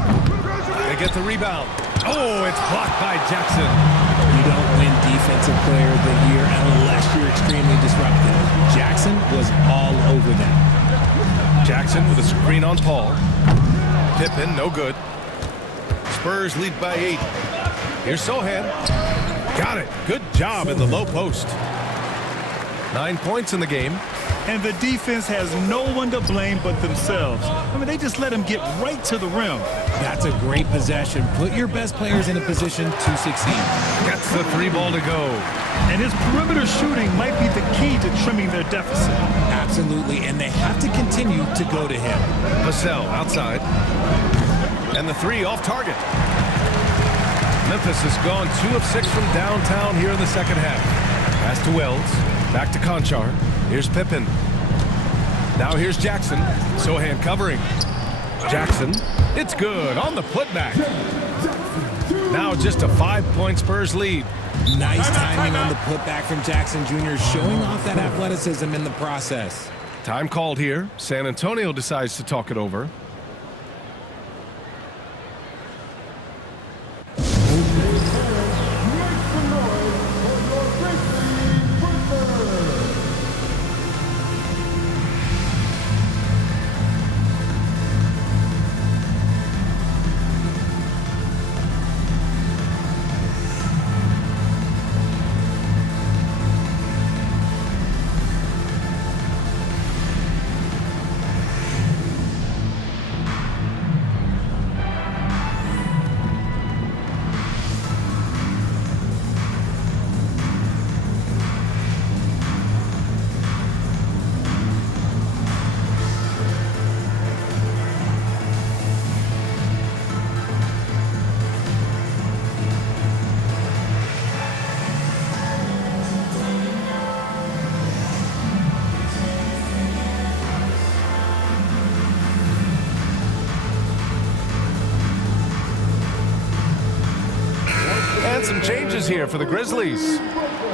They get the rebound. Oh, it's blocked by Jackson. You don't win Defensive Player of the Year unless you're extremely disruptive. Jackson was all over that. Jackson with a screen on Paul. Pippen, no good. Spurs lead by 8. Here's Sohan. Got it. Good job in the low post. 9 points in the game. And the defense has no one to blame but themselves. I mean, they just let him get right to the rim. That's a great possession. Put your best players in a position to succeed. Gets the 3 ball to go. And his perimeter shooting might be the key to trimming their deficit. Absolutely, and they have to continue to go to him. Vassell outside. And the 3 off target. Memphis has gone 2 of 6 from downtown here in the second half. Pass to Wells. Back to Conchar. Here's Pippen. Now here's Jackson. Sohan covering. Jackson. It's good on the putback. Now just a 5-point Spurs lead. Nice timing on the putback from Jackson Jr., showing off that athleticism in the process. Time called here. San Antonio decides to talk it over. Some changes here for the Grizzlies.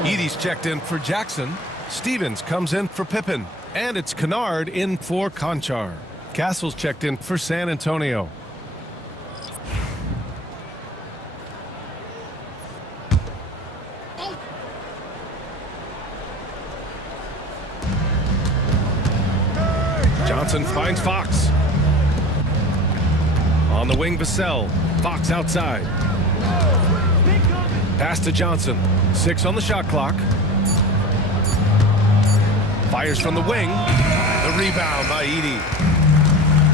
Edey's checked in for Jackson. Stevens comes in for Pippen. And it's Kennard in for Conchar. Castle's checked in for San Antonio. Johnson finds Fox. On the wing, Vassell. Fox outside. Pass to Johnson. 6 on the shot clock. Fires from the wing. The rebound by Edey.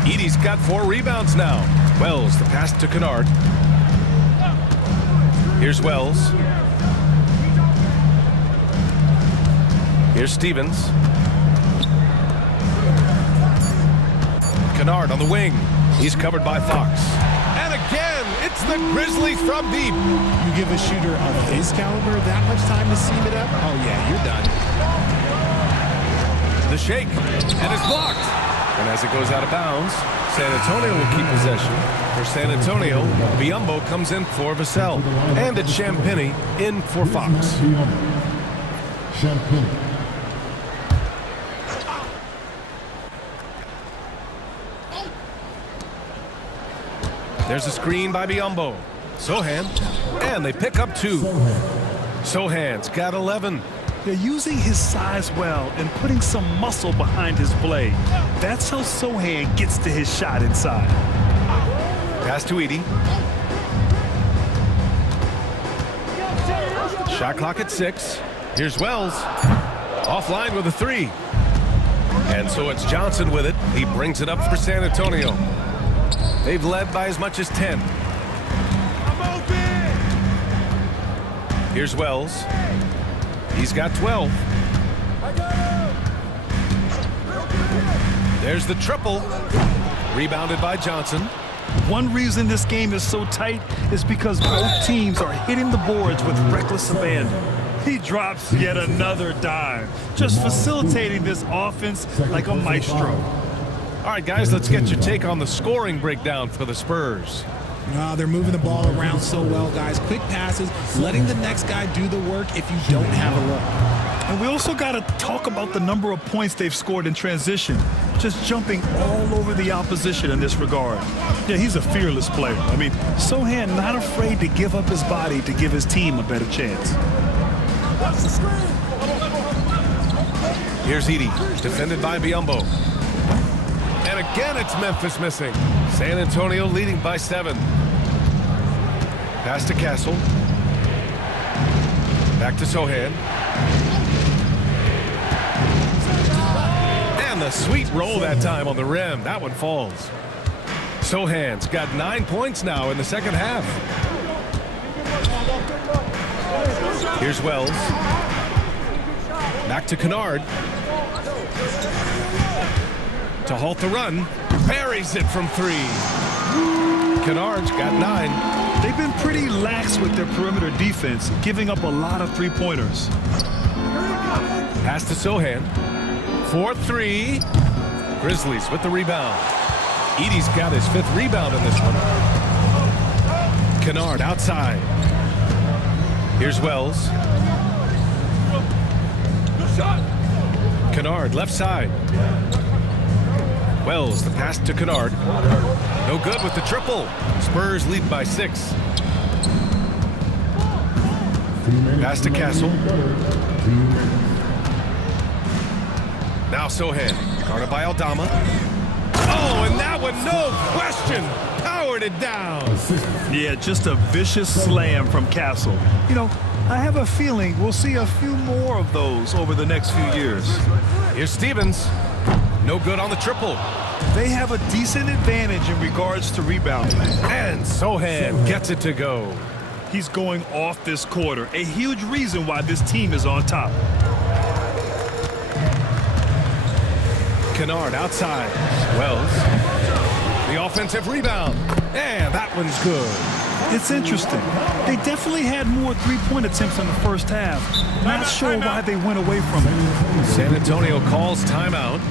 Edey's got 4 rebounds now. Wells, the pass to Kennard. Here's Wells. Here's Stevens. Kennard on the wing. He's covered by Fox. And again, it's the Grizzlies from deep. You give a shooter of his caliber that much time to seam it up? Oh, yeah, you're done. The shake, and it's blocked. And as it goes out of bounds, San Antonio will keep possession. For San Antonio, Biyombo comes in for Vassell. And it's Champagnie in for Fox. Champagnie. There's a screen by Biyombo. Sohan, and they pick up 2. Sohan's got 11. They're using his size well and putting some muscle behind his blade. That's how Sohan gets to his shot inside. Pass to Edey. Shot clock at 6. Here's Wells. Offline with a 3. And so it's Johnson with it. He brings it up for San Antonio. They've led by as much as 10. Here's Wells. He's got 12. There's the triple. Rebounded by Johnson. One reason this game is so tight is because both teams are hitting the boards with reckless abandon. He drops yet another dime, just facilitating this offense like a maestro. All right, guys, let's get your take on the scoring breakdown for the Spurs. They're moving the ball around so well, guys. Quick passes, letting the next guy do the work if you don't have a look. And we also got to talk about the number of points they've scored in transition, just jumping all over the opposition in this regard. Yeah, he's a fearless player. I mean, Sohan not afraid to give up his body to give his team a better chance. Here's Edey, defended by Biyombo. And again, it's Memphis missing. San Antonio leading by 7. Pass to Castle. Back to Sohan. And the sweet roll that time on the rim. That one falls. Sohan's got 9 points now in the second half. Here's Wells. Back to Kennard. To halt the run. Buries it from 3. Kennard's got 9. They've been pretty lax with their perimeter defense, giving up a lot of three-pointers. Pass to Sohan. 4-3. Grizzlies with the rebound. Edey's got his 5th rebound in this one. Kennard outside. Here's Wells. Kennard left side. Wells, the pass to Kennard. No good with the triple. Spurs lead by 6. Pass to Castle. Now Sohan, guarded by Aldama. Oh, and that one, no question, powered it down. Yeah, just a vicious slam from Castle. You know, I have a feeling we'll see a few more of those over the next few years. Here's Stevens. No good on the triple. They have a decent advantage in regards to rebounding. And Sohan gets it to go. He's going off this quarter, a huge reason why this team is on top. Kennard outside. Wells. The offensive rebound. And that one's good. It's interesting. They definitely had more three-point attempts in the first half. Not sure why they went away from it. San Antonio calls timeout.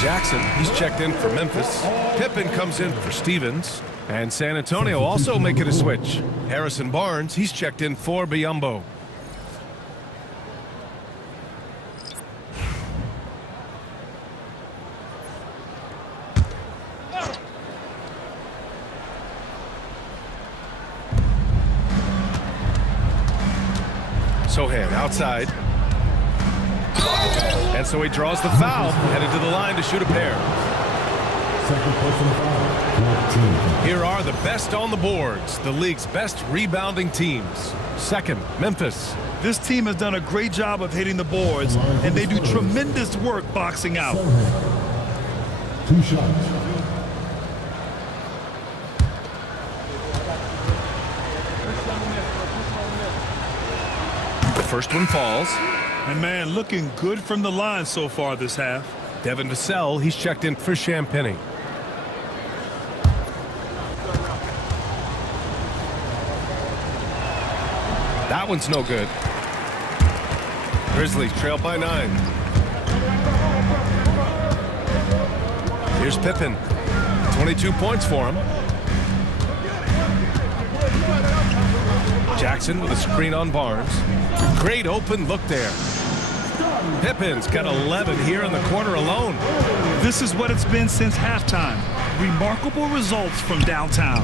Jackson, he's checked in for Memphis. Pippen comes in for Stevens. And San Antonio also making a switch. Harrison Barnes, he's checked in for Biyombo. Sohan outside. And so he draws the foul, headed to the line to shoot a pair. Here are the best on the boards, the league's best rebounding teams. Second, Memphis. This team has done a great job of hitting the boards, and they do tremendous work boxing out. 2 shots. First one falls. And man, looking good from the line so far this half. Devin Vassell, he's checked in for Champagny. That one's no good. Grizzlies trail by 9. Here's Pippen. 22 points for him. Jackson with a screen on Barnes. Great open look there. Pippen's got 11 here in the quarter alone. This is what it's been since halftime. Remarkable results from downtown.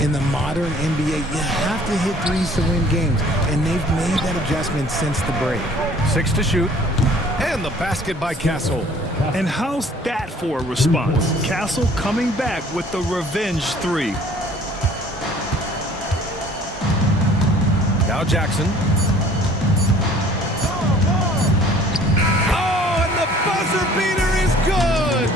In the modern NBA, you have to hit threes to win games, and they've made that adjustment since the break. 6 to shoot. And the basket by Castle. And how's that for a response? Castle coming back with the revenge 3. Now Jackson. Oh, and the buzzer beater is good!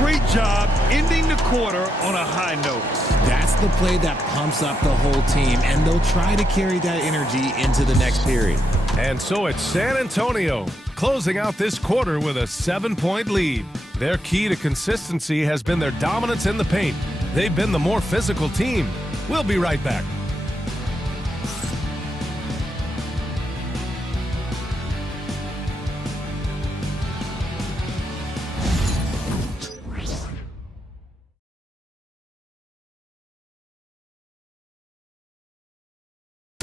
Great job ending the quarter on a high note. That's the play that pumps up the whole team, and they'll try to carry that energy into the next period. And so it's San Antonio closing out this quarter with a 7-point lead. Their key to consistency has been their dominance in the paint. They've been the more physical team. We'll be right back.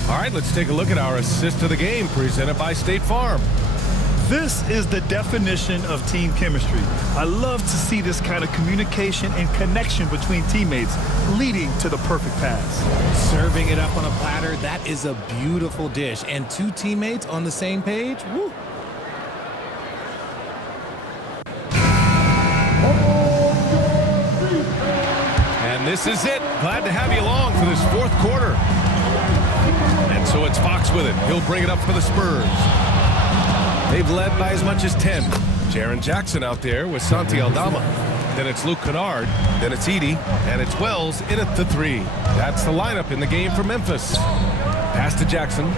All right, let's take a look at our assist of the game presented by State Farm. This is the definition of team chemistry. I love to see this kind of communication and connection between teammates leading to the perfect pass. Serving it up on a platter, that is a beautiful dish. And 2 teammates on the same page, woo. And this is it. Glad to have you along for this 4th quarter. And so it's Fox with it. He'll bring it up for the Spurs. They've led by as much as 10. Jaren Jackson out there with Santi Aldama. Then it's Luke Kennard. Then it's Edey. And it's Wells in at the 3. That's the lineup in the game for Memphis. Pass to Jackson.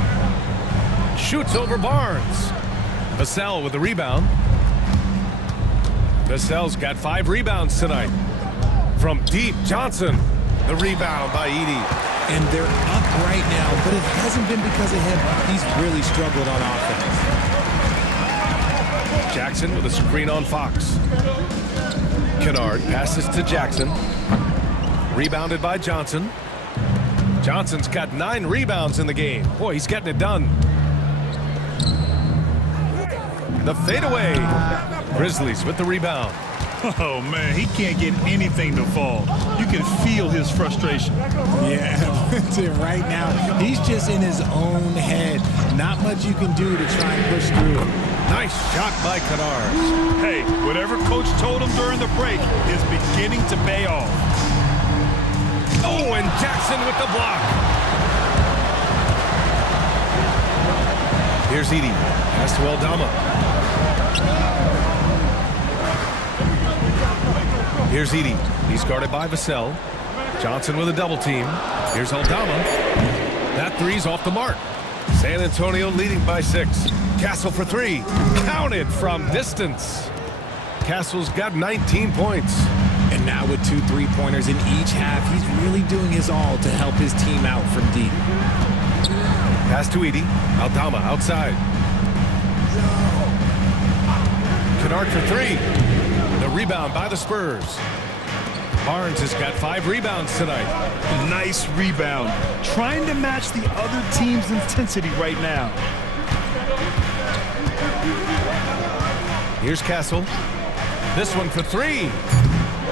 Shoots over Barnes. Vassell with the rebound. Vassell's got 5 rebounds tonight. From deep, Johnson. The rebound by Edey. And they're up right now, but it hasn't been because of him. He's really struggled on offense. Jackson with a screen on Fox. Kennard passes to Jackson. Rebounded by Johnson. Johnson's got 9 rebounds in the game. Boy, he's getting it done. The fadeaway. Grizzlies with the rebound. Oh, man, he can't get anything to fall. You can feel his frustration. Yeah, right now, he's just in his own head. Not much you can do to try and push through. Nice shot by Kennard. Hey, whatever coach told him during the break is beginning to pay off. Oh, and Jackson with the block. Here's Edey. Pass to Aldama. Here's Edey. He's guarded by Vassell. Johnson with a double team. Here's Aldama. That 3's off the mark. San Antonio leading by 6. Castle for 3. Counted from distance. Castle's got 19 points. And now with 2 3-pointers in each half, he's really doing his all to help his team out from deep. Pass to Edey. Aldama outside. Kennard for 3. The rebound by the Spurs. Barnes has got 5 rebounds tonight. Nice rebound. Trying to match the other team's intensity right now. Here's Castle. This one for 3.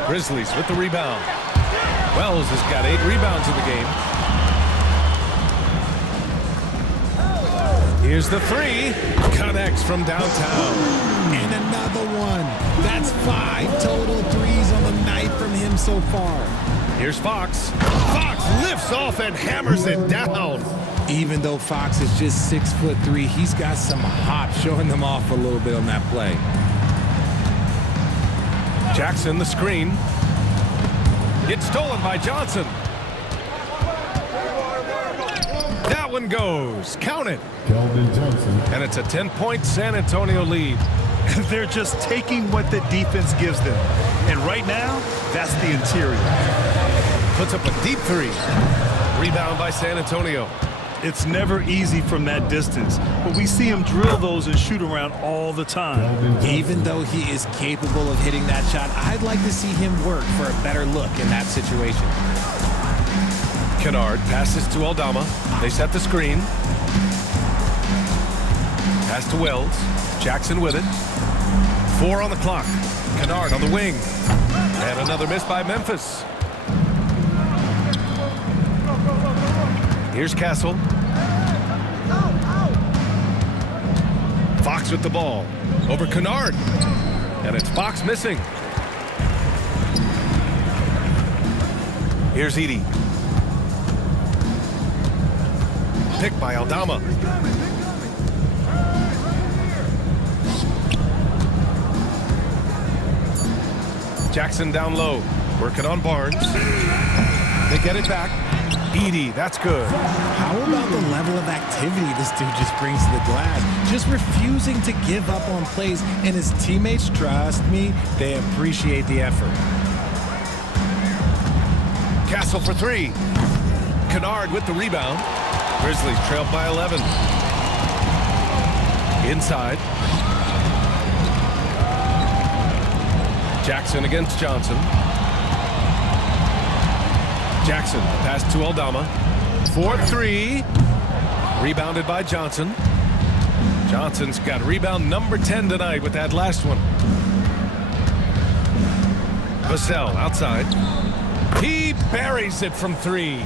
Grizzlies with the rebound. Wells has got 8 rebounds in the game. Here's the 3. Connects from downtown. And another one. That's 5 total threes on the night from him so far. Here's Fox. Fox lifts off and hammers it down. Even though Fox is just 6'3", he's got some hop, showing them off a little bit on that play. Jackson, the screen. Gets stolen by Johnson. That one goes. Count it. Keldon Johnson. And it's a 10-point San Antonio lead. They're just taking what the defense gives them. And right now, that's the interior. Puts up a deep three. Rebound by San Antonio. It's never easy from that distance, but we see him drill those and shoot around all the time. Even though he is capable of hitting that shot, I'd like to see him work for a better look in that situation. Kennard passes to Aldama. They set the screen. Pass to Wells. Jackson with it. 4 on the clock. Kennard on the wing. And another miss by Memphis. Here's Castle. Fox with the ball. Over Kennard. And it's Fox missing. Here's Edey. Picked by Aldama. Jackson down low. Working on Barnes. They get it back. Edey, that's good. How about the level of activity this dude just brings to the glass? Just refusing to give up on plays, and his teammates, trust me, they appreciate the effort. Castle for 3. Kennard with the rebound. Grizzlies trailed by 11. Inside. Jackson against Johnson. Jackson, pass to Aldama. 4-3. Rebounded by Johnson. Johnson's got rebound number 10 tonight with that last one. Vassell outside. He buries it from 3.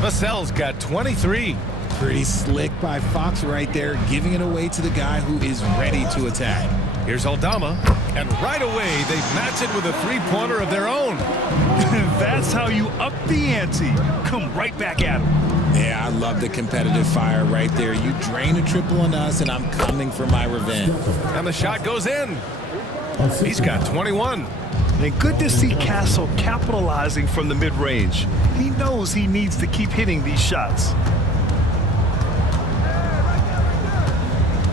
Vassell's got 23. Pretty slick by Fox right there, giving it away to the guy who is ready to attack. Here's Aldama, and right away they match it with a three-pointer of their own. That's how you up the ante. Come right back at him. Yeah, I love the competitive fire right there. You drain a triple on us, and I'm coming for my revenge. And the shot goes in. He's got 21. And good to see Castle capitalizing from the mid-range. He knows he needs to keep hitting these shots.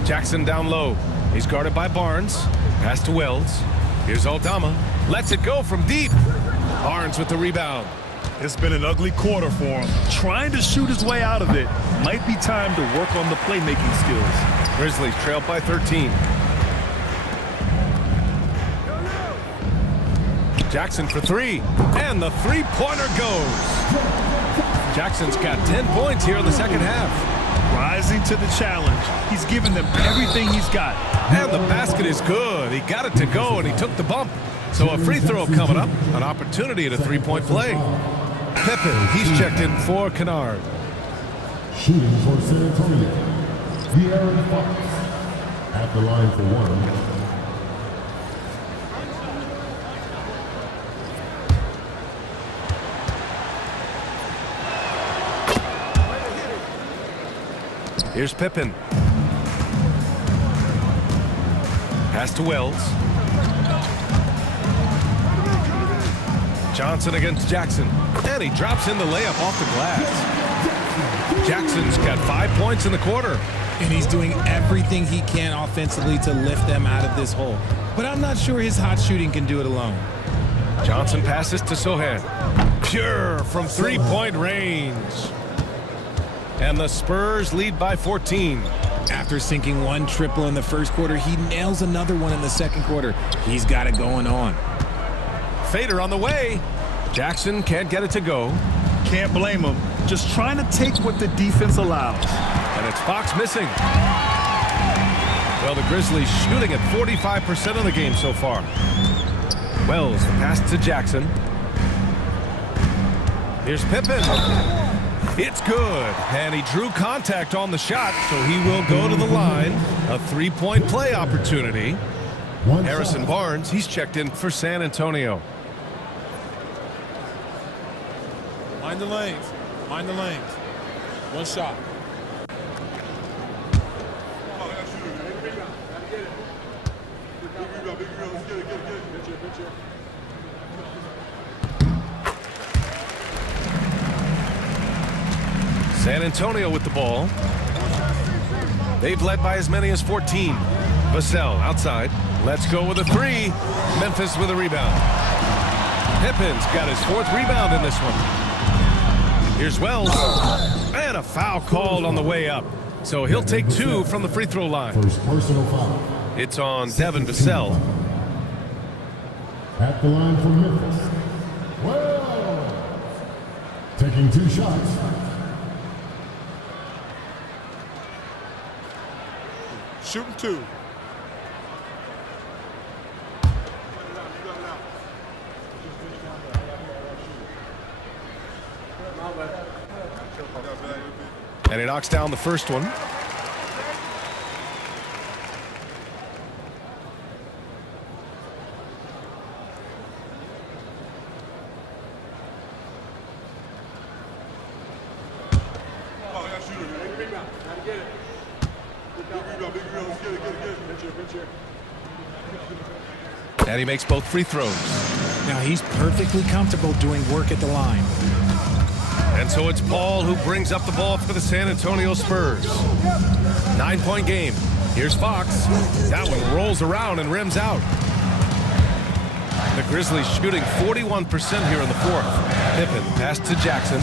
Jackson down low. He's guarded by Barnes. Pass to Wells. Here's Aldama. Lets it go from deep. Barnes with the rebound. It's been an ugly quarter for him. Trying to shoot his way out of it. Might be time to work on the playmaking skills. Grizzlies trailed by 13. Jackson for 3. And the three-pointer goes. Jackson's got 10 points here in the second half. Rising to the challenge. He's given them everything he's got. And the basket is good. He got it to go, and he took the bump. So a free throw coming up. An opportunity at a three-point play. Pippen, he's checked in for Kennard. Shooting for San Antonio. De'Aaron Fox at the line for 1. Here's Pippen. Pass to Wells. Johnson against Jackson. And he drops in the layup off the glass. Jackson's got 5 points in the quarter. And he's doing everything he can offensively to lift them out of this hole. But I'm not sure his hot shooting can do it alone. Johnson passes to Sohan. Pure from three-point range. And the Spurs lead by 14. After sinking one triple in the first quarter, he nails another one in the second quarter. He's got it going on. Fader on the way. Jackson can't get it to go. Can't blame him. Just trying to take what the defense allows. And it's Fox missing. Well, the Grizzlies shooting at 45% of the game so far. Wells pass to Jackson. Here's Pippen. It's good, and he drew contact on the shot, so he will go to the line. A three-point play opportunity. Harrison Barnes, he's checked in for San Antonio. Mind the lanes. Mind the lanes. One shot. San Antonio with the ball. They've led by as many as 14. Vassell outside. Let's go with a three. Memphis with a rebound. Pippin's got his 4th rebound in this one. Here's Wells. And a foul called on the way up. So he'll take 2 from the free throw line. First personal foul. It's on Devin Vassell. At the line for Memphis. Well, taking 2 shots. Shooting 2. And he knocks down the first one. And he makes both free throws. Now he's perfectly comfortable doing work at the line. And so it's Paul who brings up the ball for the San Antonio Spurs. 9-point game. Here's Fox. That one rolls around and rims out. The Grizzlies shooting 41% here in the 4th. Pippen pass to Jackson.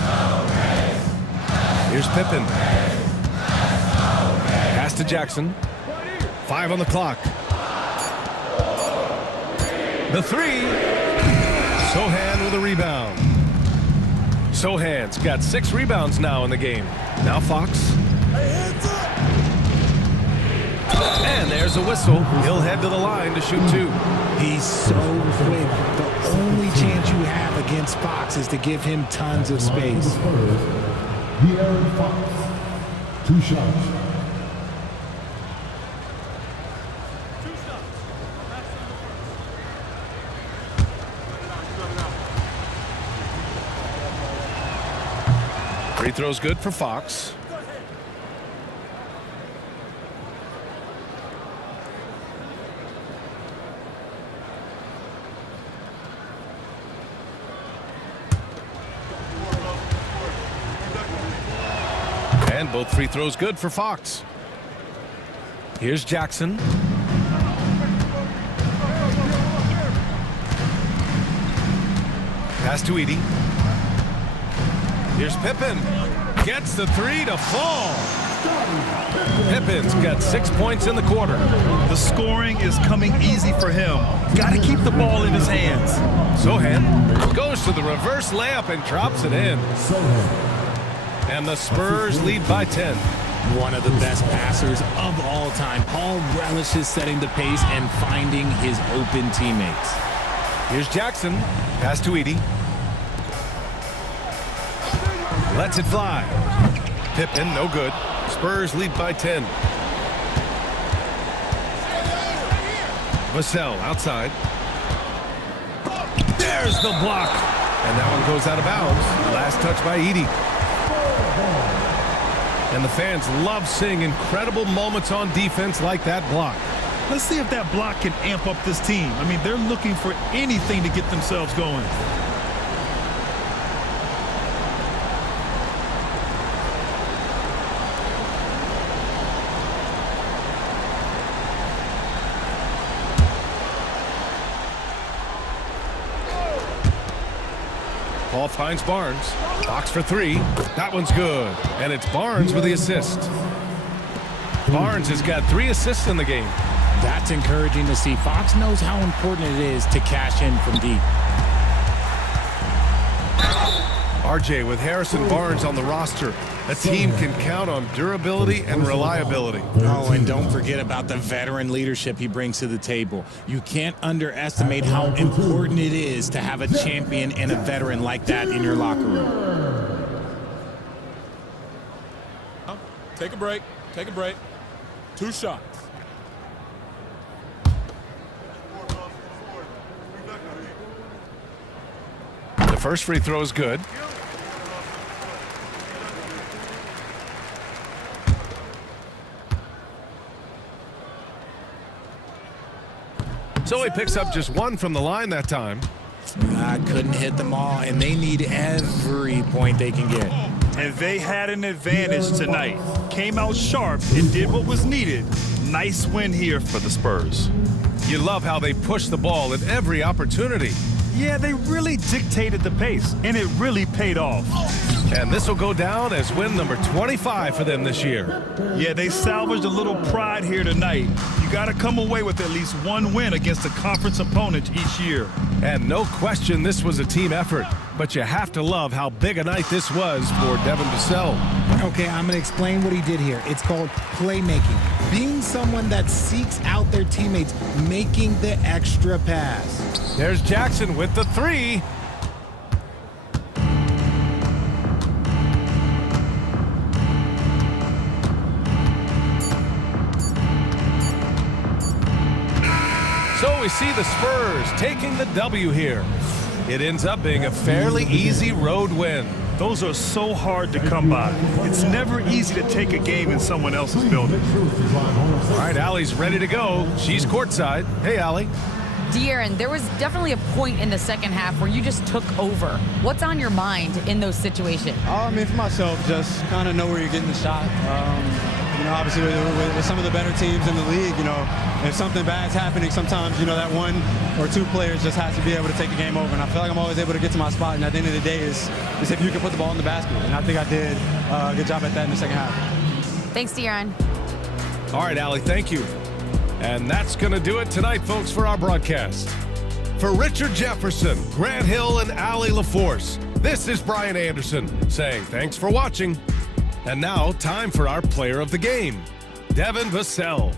Here's Pippen. Pass to Jackson. 5 on the clock. The 3. Sohan with a rebound. Sohan's got 6 rebounds now in the game. Now Fox. And there's a whistle. He'll head to the line to shoot 2. He's so quick. The only chance you have against Fox is to give him tons of space. De'Aaron Fox. 2 shots. Free throw's good for Fox. And both free throws good for Fox. Here's Jackson. Pass to Edie. Here's Pippen. Gets the 3 to fall. Pippin's got 6 points in the quarter. The scoring is coming easy for him. Got to keep the ball in his hands. Sohan goes to the reverse layup and drops it in. And the Spurs lead by 10. One of the best passers of all time. Paul relishes setting the pace and finding his open teammates. Here's Jackson. Pass to Edie. Lets it fly. Pippen, no good. Spurs lead by 10. Vassell outside. There's the block. And that one goes out of bounds. Last touch by Edie. And the fans love seeing incredible moments on defense like that block. Let's see if that block can amp up this team. I mean, they're looking for anything to get themselves going. Paul finds Barnes. Fox for 3. That one's good. And it's Barnes with the assist. Barnes has got 3 assists in the game. That's encouraging to see. Fox knows how important it is to cash in from deep. RJ with Harrison Barnes on the roster. A team can count on durability and reliability. Oh, and don't forget about the veteran leadership he brings to the table. You can't underestimate how important it is to have a champion and a veteran like that in your locker room. Take a break. Take a break. 2 shots. The first free throw is good. So he picks up just 1 from the line that time. Couldn't hit them all, and they need every point they can get. And they had an advantage tonight. Came out sharp and did what was needed. Nice win here for the Spurs. You love how they push the ball at every opportunity. Yeah, they really dictated the pace, and it really paid off. And this will go down as win number 25 for them this year. Yeah, they salvaged a little pride here tonight. You got to come away with at least one win against a conference opponent each year. And no question this was a team effort, but you have to love how big a night this was for Devin Vassell. Okay, I'm going to explain what he did here. It's called playmaking. Being someone that seeks out their teammates, making the extra pass. There's Jackson with the three. So we see the Spurs taking the W here. It ends up being a fairly easy road win. Those are so hard to come by. It's never easy to take a game in someone else's building. All right, Allie's ready to go. She's courtside. Hey, Allie. De'Aaron, there was definitely a point in the second half where you just took over. What's on your mind in those situations? I mean, for myself, just kind of know where you're getting the shot. Obviously with some of the better teams in the league, if something bad's happening, sometimes, that one or two players just has to be able to take the game over. And I feel like I'm always able to get to my spot. And at the end of the day is if you can put the ball in the basket. And I think I did a good job at that in the second half. Thanks, De'Aaron. All right, Allie, thank you. And that's going to do it tonight, folks, for our broadcast. For Richard Jefferson, Grant Hill, and Allie LaForce, this is Brian Anderson saying thanks for watching. And now, time for our player of the game, Devin Vassell.